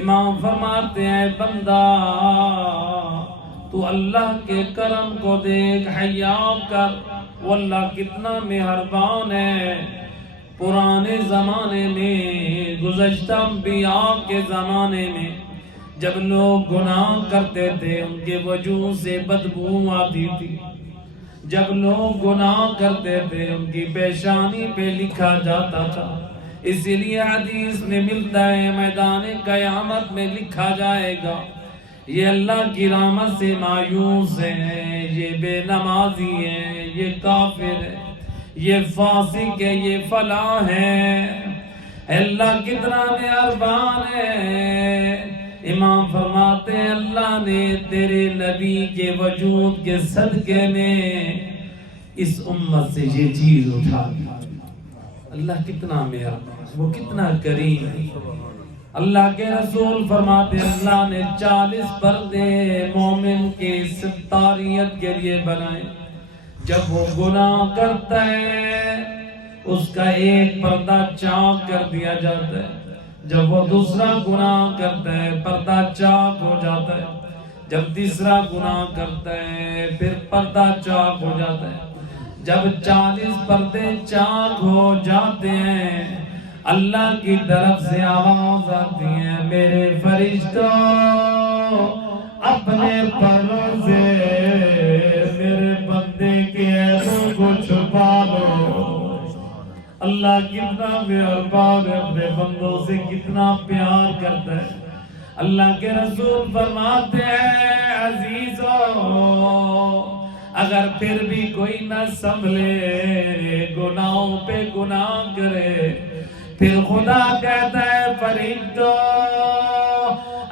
امام فرماتے ہیں بندہ تو اللہ کے کرم کو دیکھ، حیا کر، وہ اللہ کتنا مہربان ہے. پرانے زمانے میں، گزشتہ انبیاء کے زمانے میں جب لوگ گناہ کرتے تھے ان کے وجود سے بدبو آتی تھی. جب لوگ گناہ کرتے تھے ان کی پیشانی پہ لکھا جاتا تھا. اسی لیے حدیث میں ملتا ہے میدان قیامت میں لکھا جائے گا یہ اللہ کی رحمت سے مایوس ہیں، یہ بے نمازی ہیں، یہ کافر ہے، یہ فاسق ہے، یہ فلاں ہے۔ اللہ کتنا مہربان ہے۔ امام فرماتے ہیں اللہ نے تیرے نبی کے وجود کے صدقے میں اس امت سے یہ چیز اٹھا دی۔ اللہ کتنا مہربان، وہ کتنا کریم ہے۔ اللہ کے رسول فرماتے ہیں اللہ نے 40 پردے مومن کے ستاریت کے لیے بنائے۔ جب وہ گناہ کرتا ہے اس کا ایک پردہ چاک کر دیا جاتا ہے، جب وہ دوسرا گناہ کرتا ہے پردہ چاک ہو جاتا ہے، جب تیسرا گناہ کرتا ہے پھر پردہ چاک ہو جاتا ہے۔ جب 40 پردے چاک ہو جاتے ہیں اللہ کی طرف سے آواز آتی ہے میرے فرشتوں اپنے پروں سے میرے بندے کے عیبوں کو چھپا لو۔ اللہ کتنا مہربان ہے، اپنے بندوں سے کتنا پیار کرتا ہے۔ اللہ کے رسول فرماتے ہیں عزیزو اگر پھر بھی کوئی نہ سنبھلے گناہوں پہ گناہ کرے، پھر خدا کہتا ہے فرشتوں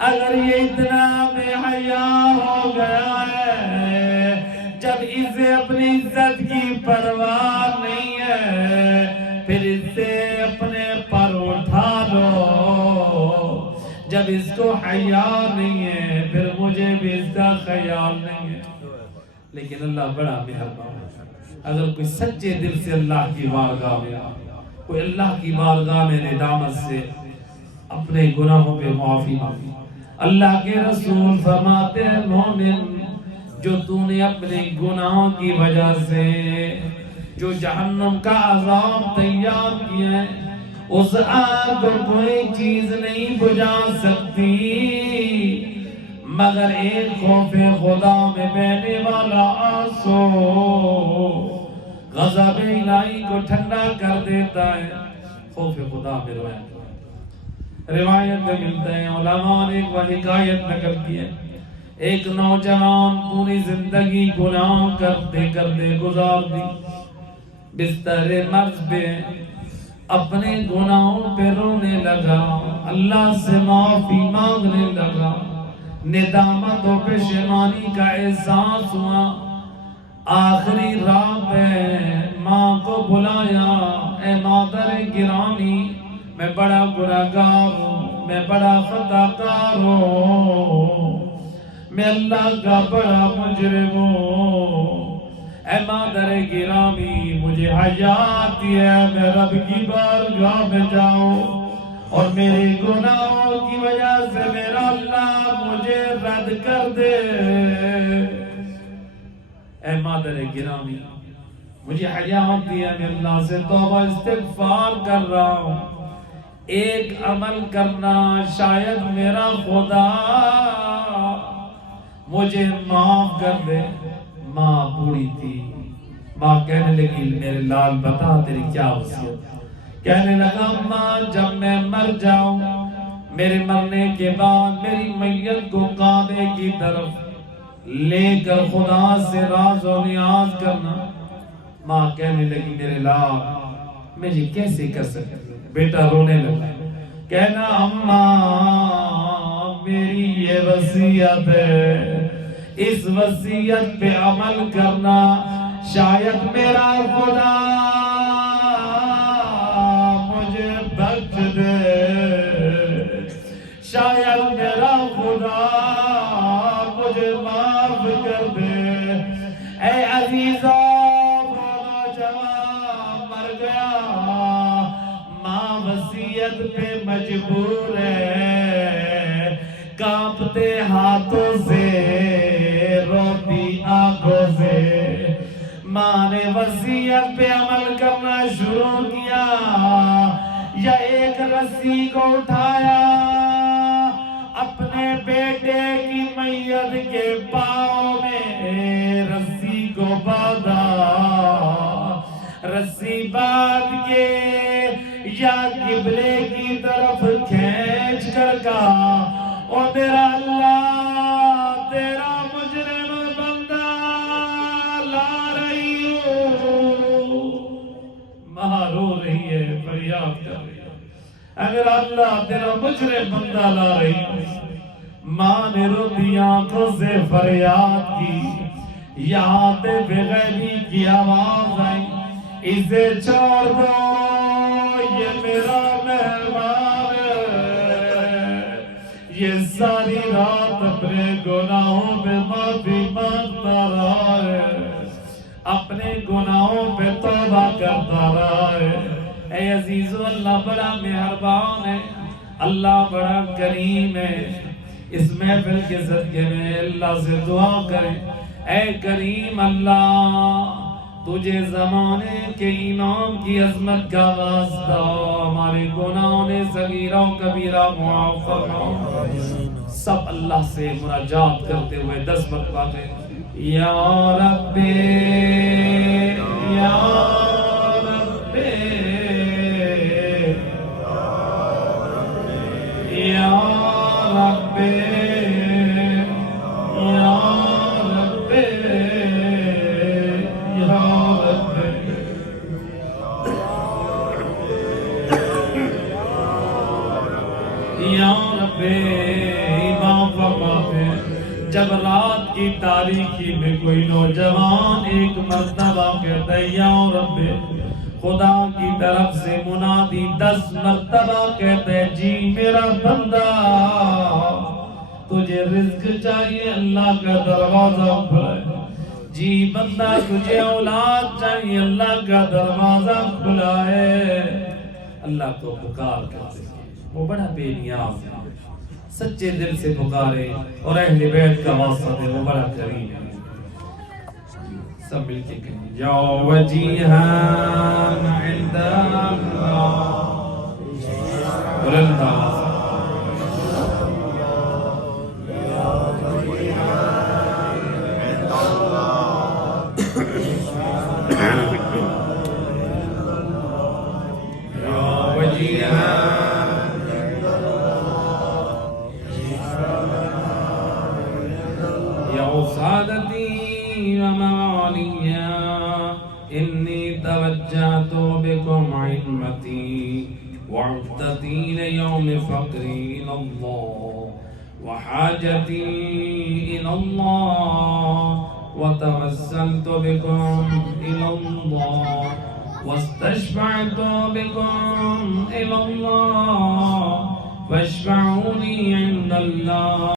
اگر یہ اتنا بے حیا ہو گیا ہے جب اسے اپنی عزت کی پرواہ نہیں ہے پھر اس سے اپنے پر اٹھا لو۔ جب اس کو حیا نہیں ہے پھر مجھے بھی اس کا خیال نہیں ہے۔ لیکن اللہ بڑا مہربان ہے۔ اگر کوئی سچے دل سے اللہ کی بارگاہ میں کوئی اللہ کی بارگاہ میں ندامت سے اپنے گناہوں پہ معافی مانگی، اللہ کے رسول فرماتے ہیں مومن جو تو نے اپنے گناہوں کی وجہ سے جو جہنم کا عذاب تیار کیا ہے اس آگ کو کوئی چیز نہیں بجھا سکتی مگر ایک خوف خدا میں بہنے والا آنسو غضب الہی کو ٹھنڈا کر دیتا ہے۔ خوف خدا میں روایت میں ملتا ہے، علماء نے ایک حکایت نقل کی ہے، ایک نوجوان پوری زندگی گناہ کرتے کرتے گزار دی، بستر مرض پہ اپنے گناہوں پہ رونے لگا، اللہ سے معافی مانگنے لگا، ندامت و پشیمانی کا احساس ہوا۔ آخری رات ہے ماں کو بلایا، اے مادر گرامی میں بڑا گناہگار ہوں، میں بڑا خطا کار ہوں، میں اللہ کا بڑا مجرم ہوں، اے مادر گرامی مجھے حیا آتی ہے میں رب کی بارگاہ میں جاؤں اور میرے گناہوں کی وجہ سے میرا اللہ مجھے رد کر دے۔ اے مادر گرامی مجھے حیا آتی ہے میں اللہ سے توبہ استغفار کر رہا ہوں، ایک عمل کرنا شاید میرا خدا مجھے معاف کر دے۔ ماں بوڑھی تھی، ماں کہنے لگی میرے لال بتا تیری کیا وصیت؟ کہنے لگا ماں جب میں مر جاؤں میرے مرنے کے بعد میری میت کو کعبے کی طرف لے کر خدا سے راز و نیاز کرنا۔ ماں کہنے لگی میرے لال میں یہ کیسے کر سکتا؟ بیٹا رونے لگا، کہنا اماں میری یہ وصیت ہے، اس وصیت پہ عمل کرنا شاید میرا خدا مجھے بخش دے، شاید میرا خدا مجھے معاف کر دے۔ اے عزیزہ وہ نوجوان مر گیا، ماں وصیت پہ مجبور ہے، کانپتے ہاتھوں سے روتی آنکھوں سے ماں نے وصیت پہ عمل کرنا شروع کیا، یا ایک رسی کو اٹھایا اپنے بیٹے کی میت کے پاؤں میں رسی کو باندھا، رسی باندھ کے یا قبلے کی طرف کھینچ کر کہا او میرا اللہ اللہ تیرا مجرم بندہ لا رہی ہوں۔ ماں نے روتی آنکھوں سے فریاد کی، یہاں پہ بغیبی کی آواز آئی، اسے چھوڑ دو یہ میرا مہمان ہے، یہ ساری رات اپنے گناہوں پہ معافی مانگتا رہا ہے، اپنے گناہوں پہ توبہ کرتا رہا ہے۔ اے عزیزو، اللہ بڑا مہربان ہے، اللہ بڑا کریم ہے۔ اس محفل کے صدقے میں اللہ سے دعا کریں، اے کریم اللہ، تجھے زمانے کے امام کی عظمت کا واسطہ، ہمارے گناہوں نے صغیرہ و کبیرہ معاف فرما۔ سب اللہ سے مناجات کرتے ہوئے 10 مرتبہ کہیں، یا رب یا رب یا رب یا رب یا رب۔ یا رب امام فرماتے ہیں، جب رات کی تاریکی میں کوئی نوجوان ایک مرتبہ کہتا ہے یا رب، خدا کی طرف سے منادی 10 مرتبہ کہتا ہے، جی میرا بندہ تجھے رزق چاہیے، اللہ کا دروازہ کھلا ہے، جی بندہ تجھے اولاد چاہیے، اللہ کا دروازہ کھلا ہے۔ اللہ کو پکار کرتے ہیں، وہ بڑا بے نیاز ہے، سچے دل سے پکارے اور اہل بیت کا واسطہ دے، وہ بڑا کریم ہے۔ سب مل کے کہیں، یا وجیہان عند اللہ، بلند آواز سعادتی ومعالیہ انی توجہت بکم عمتی وعفتتی لیوم فقری الاللہ وحاجتی الاللہ وتوسلت بکم الاللہ واستشفعت بکم الاللہ فاشفعونی عند اللہ۔